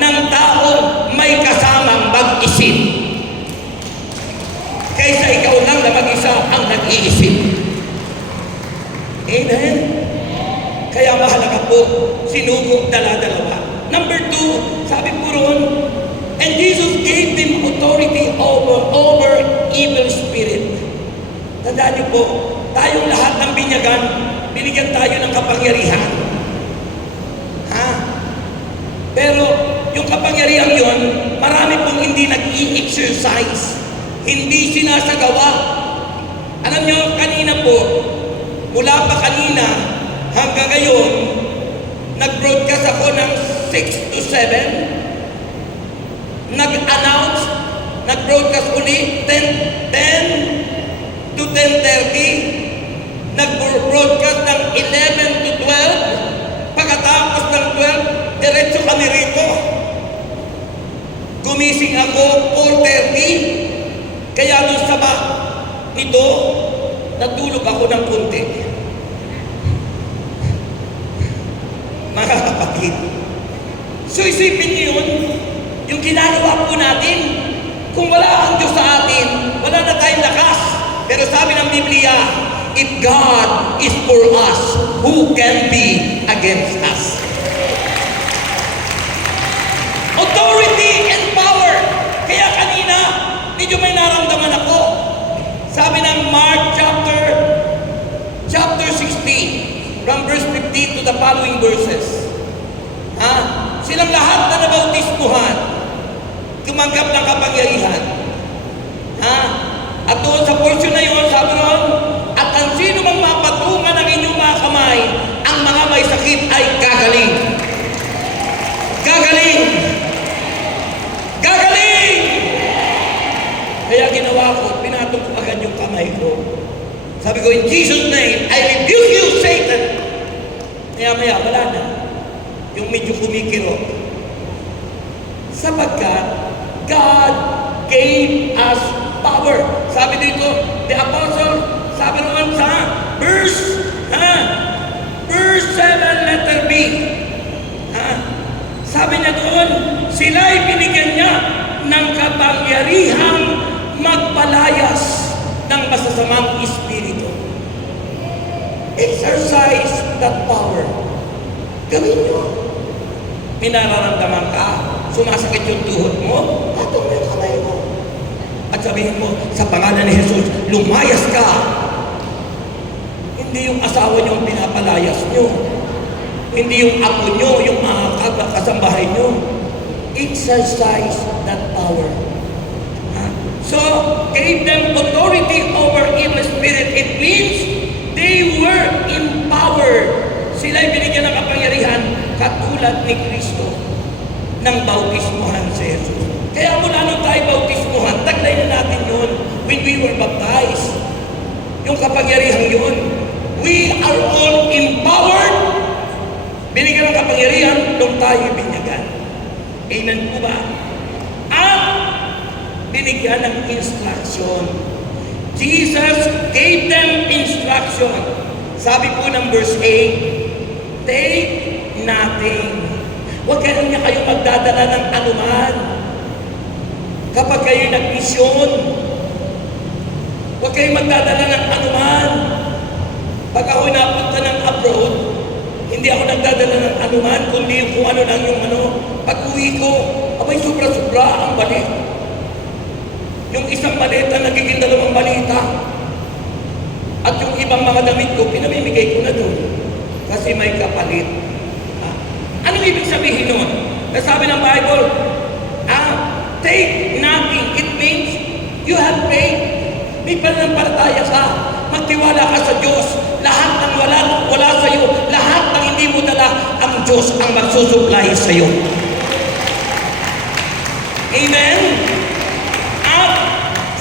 ng taong may kasamang mag-isip. Kaysa ikaw lang na mag-isa ang nag-iisip. Amen? Kaya mahalaga po, sinugo dala-dalawa. Number 2, sabi po ron, and Jesus gave them authority over evil spirit. Tandaan niyo po, tayong lahat ng binyagan, binigyan tayo ng kapangyarihan. Pero yung kapangyarihan yon, marami pong hindi nag-i-exercise, hindi sinasagawa. Alam niyo, kanina po, mula pa kanina hanggang ngayon, nag-broadcast ako ng 6 to 7, nag-announce, nag-broadcast uli 10 to 10:30, nag-broadcast ng 11 to 12, pagkatapos ng 12, diretso kami rito. Gumising ako 4:30. Kaya doon sa nito, natulog ako ng kunti. Mga kapatid, so isipin niyo yun, yung ginagawa po natin. Kung wala ang Diyos sa atin, wala na tayong lakas. Pero sabi ng Biblia, if God is for us, who can be against us? Authority and power. Kaya kanina, medyo may naramdaman ako. Sabi ng Mark chapter 16, from verse 15 to the following verses. Silang lahat na nabautismuhan, tumanggap ng kapangyarihan. At doon sa portion na yun, sabi ron, at ang sino mang mapatungan ng inyong mga kamay, ang mga may sakit ay gagaling. Gagaling! Gagaling! Kaya ginawa ko, pinatong ko agad yung kamay ko. Sabi ko, in Jesus' name, I rebuke you, Satan! Maya-maya, wala na. Yung medyo kumikirot. Sapagkat, God gave us power. Sabi dito, the apostle, sabi naman sa verse 7, letter B. Sabi niya doon, sila'y binigyan niya ng kapangyarihang magpalayas ng masasamang espiritu. Exercise that power. Gawin niyo. May nararamdaman ka, sumasakit yung tuhod mo, patong mo yung kamay mo. At sabihin mo, sa pangalan ni Jesus, lumayas ka. Hindi yung asawa niyo ang pinapalayas niyo. Hindi yung apo niyo, yung mga kasambahay niyo. Exercise that power. So, gave them authority over evil spirit. It means they were empowered. Sila'y binigyan ng kapangyarihan katulad ni Kristo ng bautismuhan si Jesus. Kaya mula nung tayo bautismuhan, taglay na natin yun when we were baptized. Yung kapangyarihan yun. We are all empowered. Binigyan ng kapangyarihan nung tayo binyagan. Amen po ba? At binigyan ng instruction. Jesus gave them instruction. Sabi po ng verse 8, take nothing. Huwag kayo niya kayo magdadala ng anuman. Kapag kayo nag-misyon, huwag kayo magdadala ng anuman. Pag ako napunta ng abroad, hindi ako nagdadala ng anuman, kundi kung ano lang yung ano. Pag uwi ko, abay sobra-sobra ang balik. Yung isang maleta, nagiging 2 malita. At yung ibang mga damit ko, pinamimigay ko na doon. Kasi may kapalit. Anong ibig sabihin nun? Nasabi ng Bible, take nothing. It means you have faith. May pananampalataya ka. Magtiwala ka sa Diyos. Lahat ng wala sa iyo, lahat ng hindi mo dala, ang Diyos ang magsusupply sa iyo. Amen? At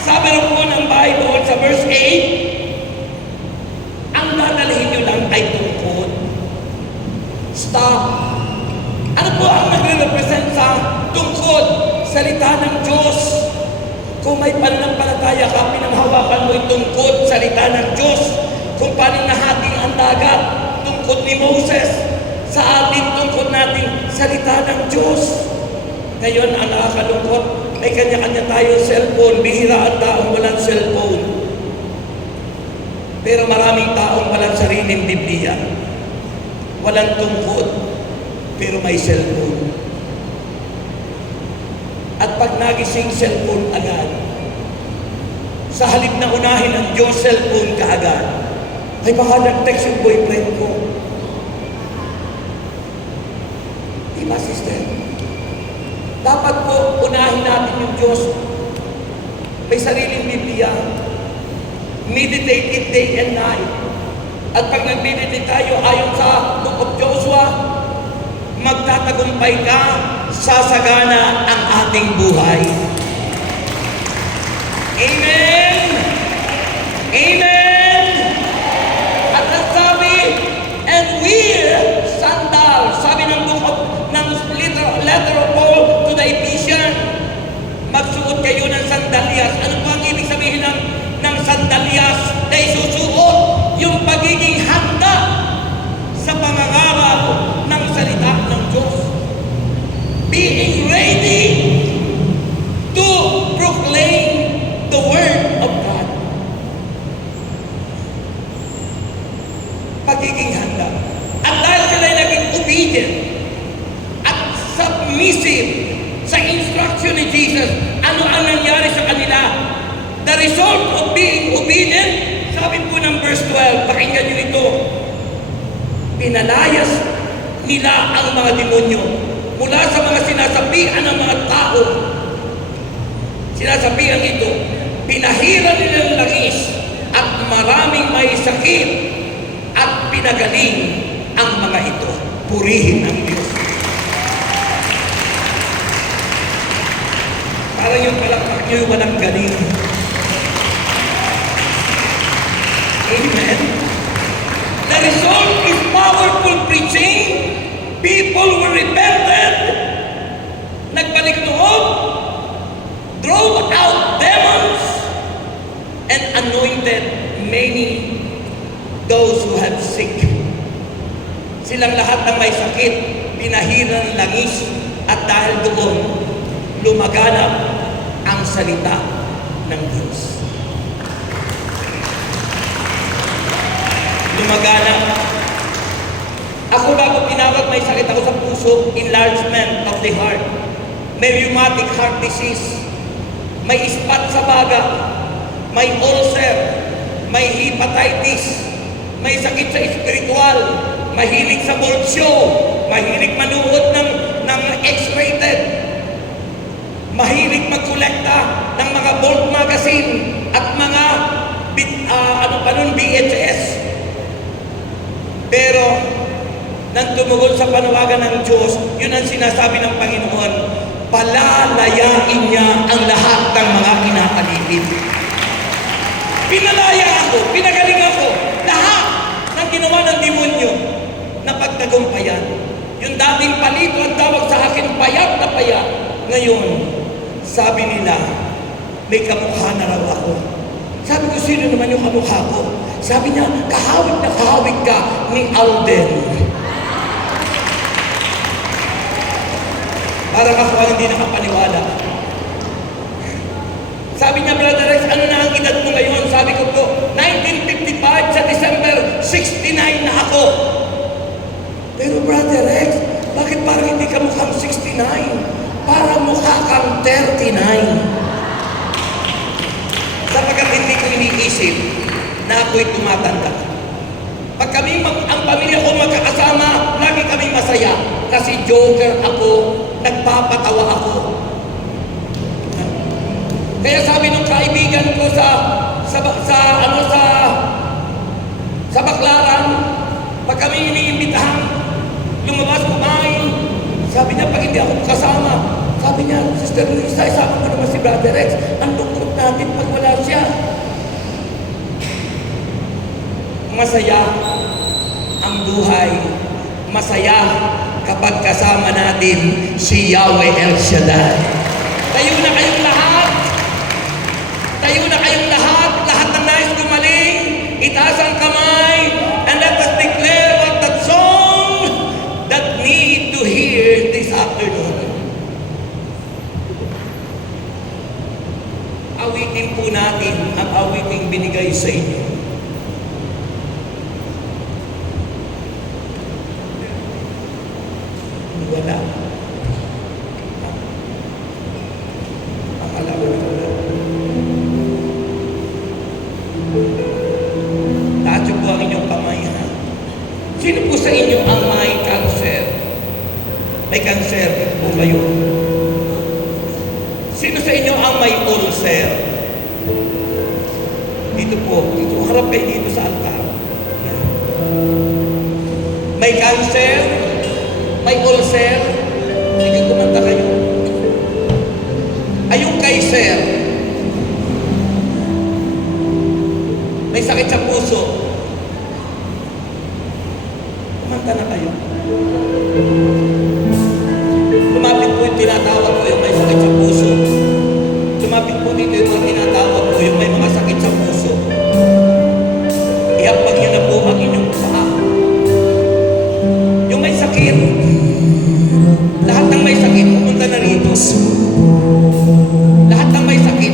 sabi rin po ng Bible sa verse 8, ang dadalhin nyo lang ay tungkod. Stop. Ano po ang nagre-represent sa tungkod? Salita ng Diyos. Kung may pananampalataya ka, pinanghawakan mo yung tungkod, salita ng Diyos. Kung paano nahati ang dagat, tungkod ni Moses. Sa atin, tungkod natin, salita ng Diyos. Ngayon, ang nakakalungkot, may kanya-kanya tayo cellphone. Bihira ang taong walang cellphone. Pero maraming taong walang sariling Biblia. Walang tungkod, pero may cellphone. At pag nagising cellphone agad, sa halip na unahin ang Diyos, cellphone ka agad. Ay baka nag-text yung boyfriend ko. Diba, sister? Dapat po unahin natin yung Diyos. May sariling Biblia. Meditate it day and night. At pag nag-meditate tayo ayon sa Book of Joshua, magtatagumpay ka, sasagana ang ating buhay. Amen! Amen! At sabi, and wear sandals. Sabi ng book of, ng letter of Paul to the Ephesians, pagiging handa. At dahil sila ay naging obedient at submissive sa instruction ni Jesus, ano ang nangyari sa kanila? The result of being obedient, sabi po ng verse 12, pakinggan nyo ito, pinalayas nila ang mga demonyo mula sa mga sinasabihan ng mga tao. Sinasabihan ito, pinahiran nila ng langis at maraming may sakit at pinagaling ang mga ito. Purihin ang Diyos. Parang yung palakpak nyo yung walang galing. Amen. The result is powerful preaching. People were repented. Nagbalik loob. Drove out demons. And anointed many those who have sick. Silang lahat ng may sakit, pinahiran ng langis, at dahil doon, lumaganap ang salita ng Diyos. Lumaganap. Ako bago tinawag, may sakit ako sa puso, enlargement of the heart. May rheumatic heart disease. May ispat sa baga. May ulcer. May hepatitis. May sakit sa espiritual. Mahilig sa board show. Mahilig manood ng X-rated. Mahilig magkolekta ng mga bold magazine at mga VHS. Pero nang tumugon sa panawagan ng Diyos, yun ang sinasabi ng Panginoon, palalayain niya ang lahat ng mga kinakaligid. Pinalaya ako, pinagaling ako, lahat ng ginawa ng demonyo na pagtagumpayan. Yung dating palito ang tawag sa akin, payat na payat. Ngayon, sabi nila, may kamukha na raw ako. Sabi ko, sino naman yung kamukha ko? Sabi niya, kahawig na kahawig ka ni Alden. Parang ako ang hindi nakapaniwala. Sabi niya, Brother Rex, ano na ang edad mo ngayon? Sabi ko po, 1955 sa December, 69 na ako. Pero Brother Rex, bakit parang hindi ka mukhang 69? Parang mukha kang 39. Sapagkat hindi ko iniisip na ako'y tumatanda. Pag ang pamilya ko magkakasama, lagi kami masaya. Kasi joker ako, nagpapatawa ako. Kaya sabi ng kaibigan ko sa Baclaran, pag kami iniimbitahan, lumabas kumain, sabi niya, pag hindi ako kasama, sabi niya, Sister Luisa, isama mo naman si Brother Rex, ang lungkot natin pag wala siya. Masaya ang buhay. Masaya kapag kasama natin si Yahweh El Shaddai. Tayo na kayong lahat. Tayo na kayong lahat. Lahat ng nais gumaling. Itaas ang kamay. And let us declare what that song that need to hear this afternoon. Awitin po natin ang awiting binigay sa inyo. Wala. Akala ko na wala. Taas po ang inyong kamay, ha? Sino po sa inyo ang may cancer? May cancer po kayo? Sino sa inyo ang may ulcer? Dito po. Dito. Harap kayo dito sa altar. May cancer? May ulcer, sige kumanta kayo. Ayong kay sir, may sakit sa puso, kumanta na kayo. Lumapit po yung tinatawag ko yung may sakit sa puso. Lumapit po dito yung mga tinatawag ko yung may mga sakit sa puso. Ihapag niyo na po ang inyong paa. Yung may sakit, lahat ng may sakit, pupunta na rito. Lahat ng may sakit.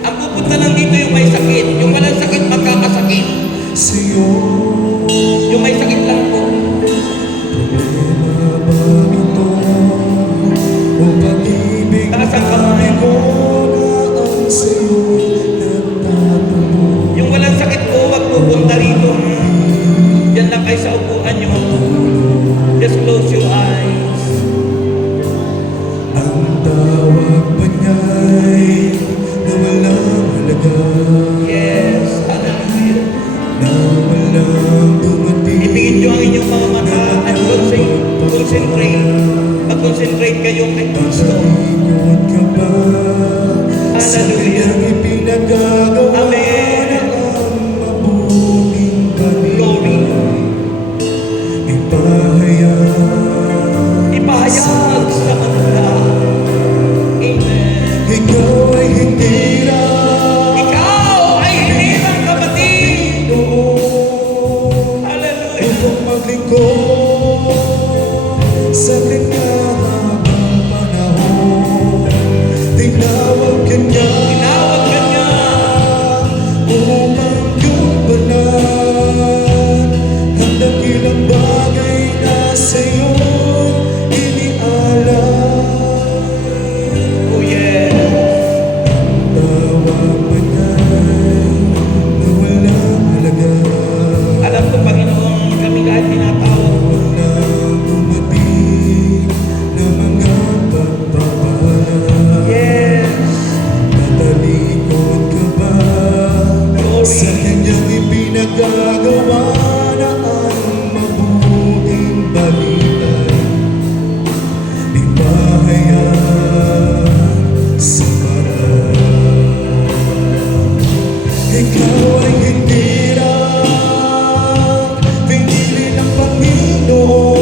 Ang pupunta lang dito yung may sakit. Yung walang sakit, magkakasakit. Yung may ipahayag sa kanila. Amen. Ikaw ay hindi na Ikaw ay hindi ng kapatid. Hallelujah. upang maglingkod sa kanya habang panahon. Tinawag ka niya Tinawag ka niya. upang gumanan ang dakilang bagay na sa'yo inialay. Oh yes. Tawag man ay na walang halaga. Alam ko, Panginoon, kami lahat tinatawag mo. Walang dumating na mga pagpapahal. Yes. Tatalikod ka ba Glory. sa kanyang ipinagagawa na ang mabuting balita? Ipahayag sa paraan. Ikaw ay hindi lang pinili ng Panginoon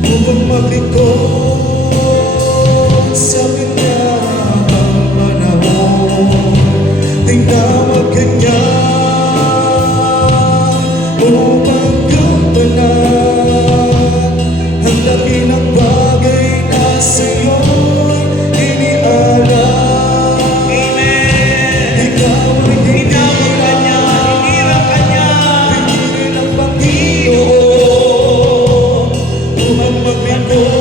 upang maglingkod sa kanya ang panahon. Tinawag ka niya upang gampanan ang laki ng bagay na sa'yo'y inialay. Amen. Ikaw ay hindi Tinawag ka niya. Hinirang ka niya. pinili ng Panginoon upang maglingkod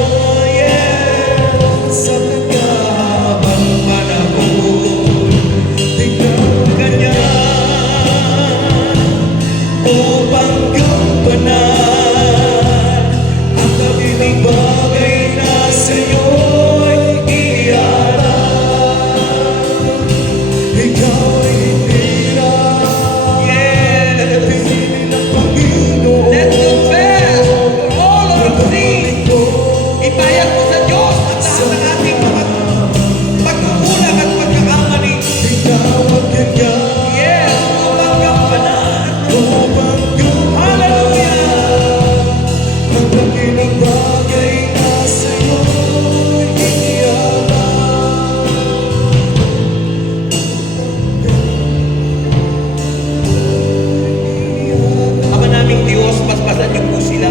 sa kanya habang panahon. Tinawag ka niya upang gampanan ang dakilang bagay na sa'yo'y inialay. Ikaw ay hindi lang Yes. pinili ng Panginoon. Let's confess for all of our sins. Ipahayag mo sa Diyos at lahat ng ating mga pagkukulang at pagkakamali. Tinawag ka niya Yes, upang gampanan. upang Hallelujah. ang dakilang bagay na sa'yo'y inialay. Ama naming Diyos, paspasan niyo po sila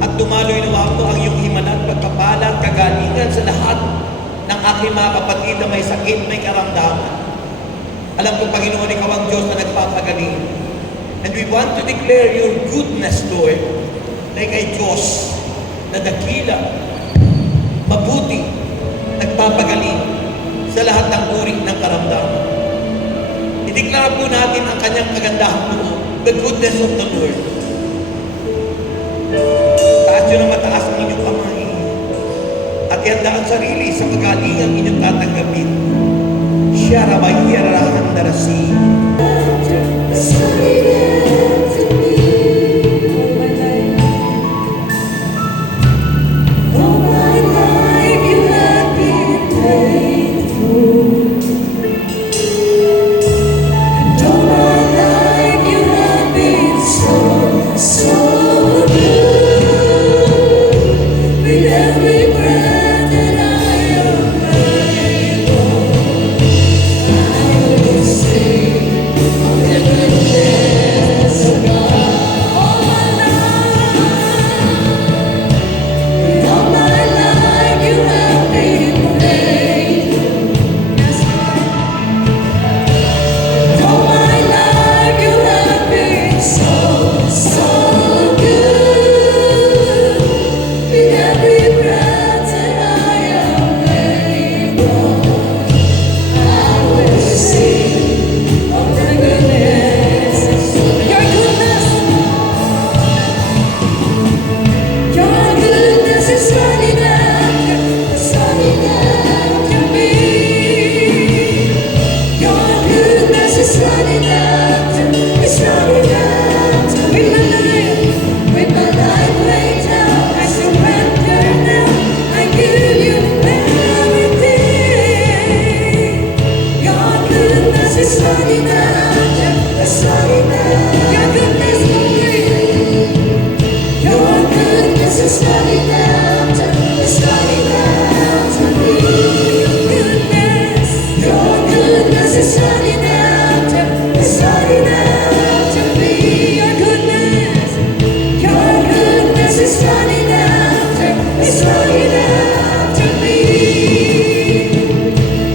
at dumaloy nawa po ang iyong himanan, pagpapala at kagalingan sa lahat ng aking mga kapatid na may sakit, may karamdaman. Alam ko, Panginoon, ikaw ang Diyos na nagpapagaling. And we want to declare your goodness, Lord, na ikay Diyos na dakila, mabuti, nagpapagaling sa lahat ng uri ng karamdaman. Ideklara po natin ang kanyang kagandahan po, the goodness of the Lord. Taas nyo ng mataas ang inyong kamay at ihanda ang sarili sa pagalingang inyong tatanggapin. Siya rabayya rarahandarasi. All my life you have been faithful. And all my life you have been so, so good. With every breath that I am able, I will sing of the goodness of running after, it's running after me. Goodness, your goodness is running after, it's running after me. Your goodness is running after, it's running after me.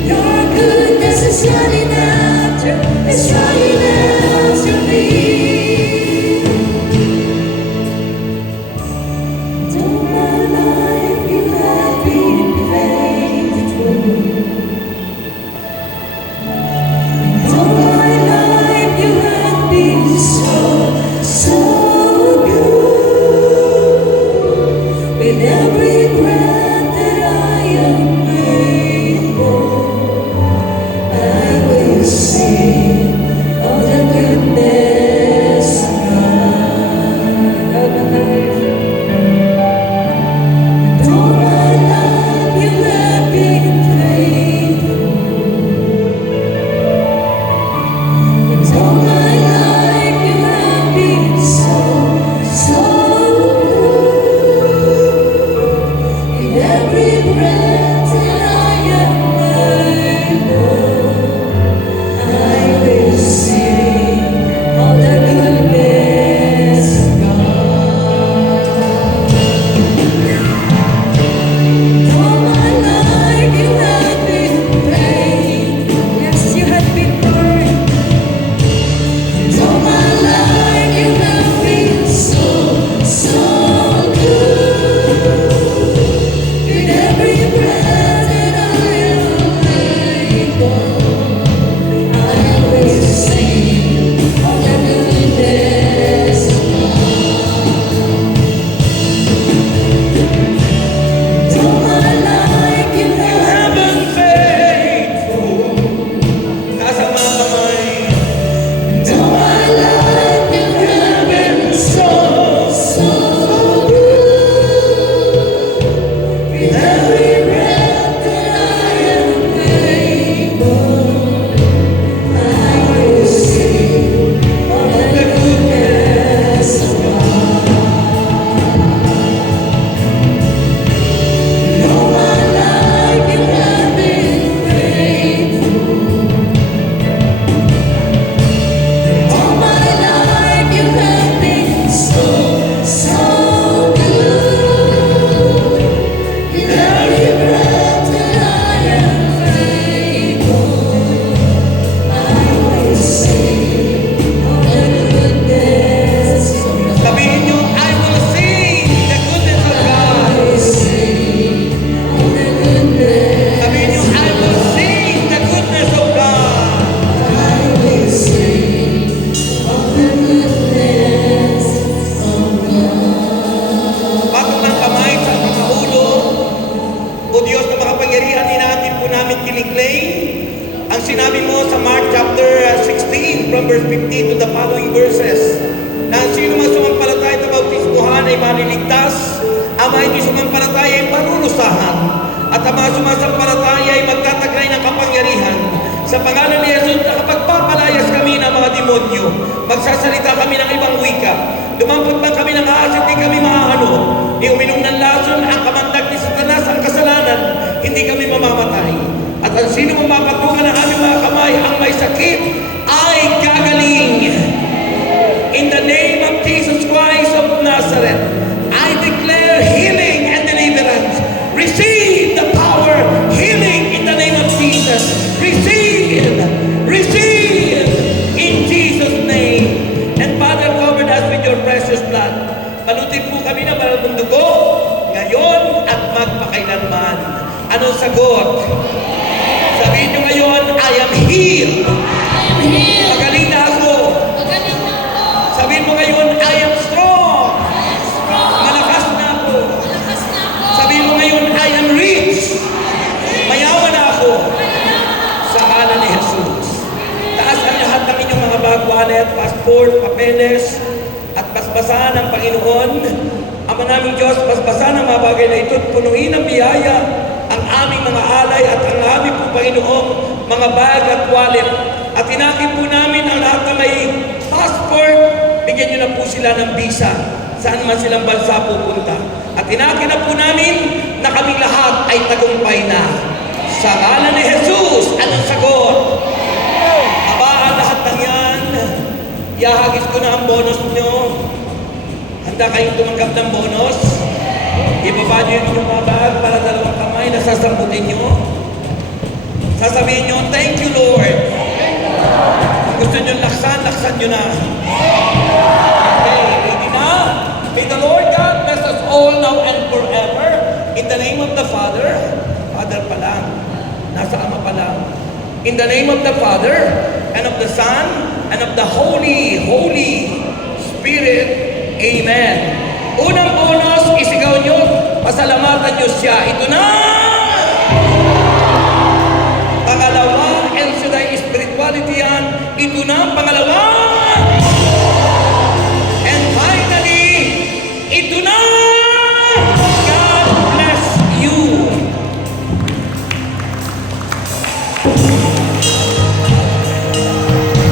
Your goodness is running after, it's running after me. All my life you have been faithful. All my life you have been so, so good. With every breath that I am able, I will sing of the goodness of God. All my life you have been faithful. All my life you have been so, so good. In every breath that I am able, I will sing of the goodness of God. All my life you have been faithful. Yes, you have been good. All my life you have been so, so good. In every breath that I am able, I will sing of the goodness of God. All my life you have have been faithful. Taas ang mga kamay. all my life you have been so, so good. With every breath that I am able, I will sing of the goodness of God. All my life you have been faithful. All my life you have been so, so good. With every breath that I am able, I will sing of the goodness of God. Sabihin niyo, I will sing the goodness of God. I will sing of the goodness. Sabihin niyo, I will sing the goodness of God. I will sing of the goodness of God. Patong ng kamay sa mga ulo. O Diyos na makapangyarihan, hinahatid po namin kiniklaim ang sinabi mo sa Mark chapter 16 from verse 15 to the following verses na ang sino man sumampalataya sa bautismuhan ay maliligtas, ang mga hindi sumampalataya ay parulusahan, at ang mga sumasampalataya ay magtataglay ng kapangyarihan. Sa pangalan ni Jesus, nakapagpapalayas kami ng mga demonyo, magsasalita kami ng ibang wika, dumampot man kami ng ahas, hindi kami maahano, ni uminom ng lason, ang kamandag ni Satanas, ang kasalanan, hindi kami mamamatay. At ang sino mapapatungan ng aming mga kamay, ang may sakit ay gagaling. In the name of Jesus Christ of Nazareth, I declare healing and deliverance. Receive the power, healing in the name of Jesus. Receive, receive in Jesus' name. And Father, cover us with your precious blood. Balutin po kami ng banal mong dugo, ngayon at magpakailanman. Anong sagot? Sabihin nyo ngayon, I am healed. Magaling na ako. Sabihin mo ngayon, I am strong. Malakas na ako. Sabihin mo ngayon, I am rich. Mayaman na ako. Sa ngalan ni Jesus. Taas ang lahat ng inyong mga bag, wallet, passport, papeles, at basbasahan ng Panginoon. Ama naming Diyos, basbasahan ang mga bagay na ito at punuin ng biyaya ang aming mga alay at ang aming po Panginoong mga bag at wallet. At inakit po namin ang lahat na may passport, bigyan nyo na po sila ng visa saan man silang bansa pupunta. At At tinakin na po namin na kami lahat ay tagumpay na. Sa ngalan ni Jesus, anong sagot? Aba, ang lahat ng yan, ihahagis ko na ang bonus nyo. Handa kayong tumanggap ng bonus? Ibaba nyo yung inyong mga bag para dalawang kamay na sasambutin nyo. Sasabihin nyo, thank you Lord. Kung gusto nyo laksan nyo na. Okay, ready na? May the Lord God bless us all now and forever. In the name of the Father, Father pa lang, nasa Ama pa lang. In the name of the Father, and of the Son, and of the Holy Spirit. Amen. Unang bonus, isigaw nyo, pasalamatan nyo siya. Ito na! Pangalawa, El Shaddai spirituality yan. Ito na ang pangalawa! And finally, ito na! God bless you!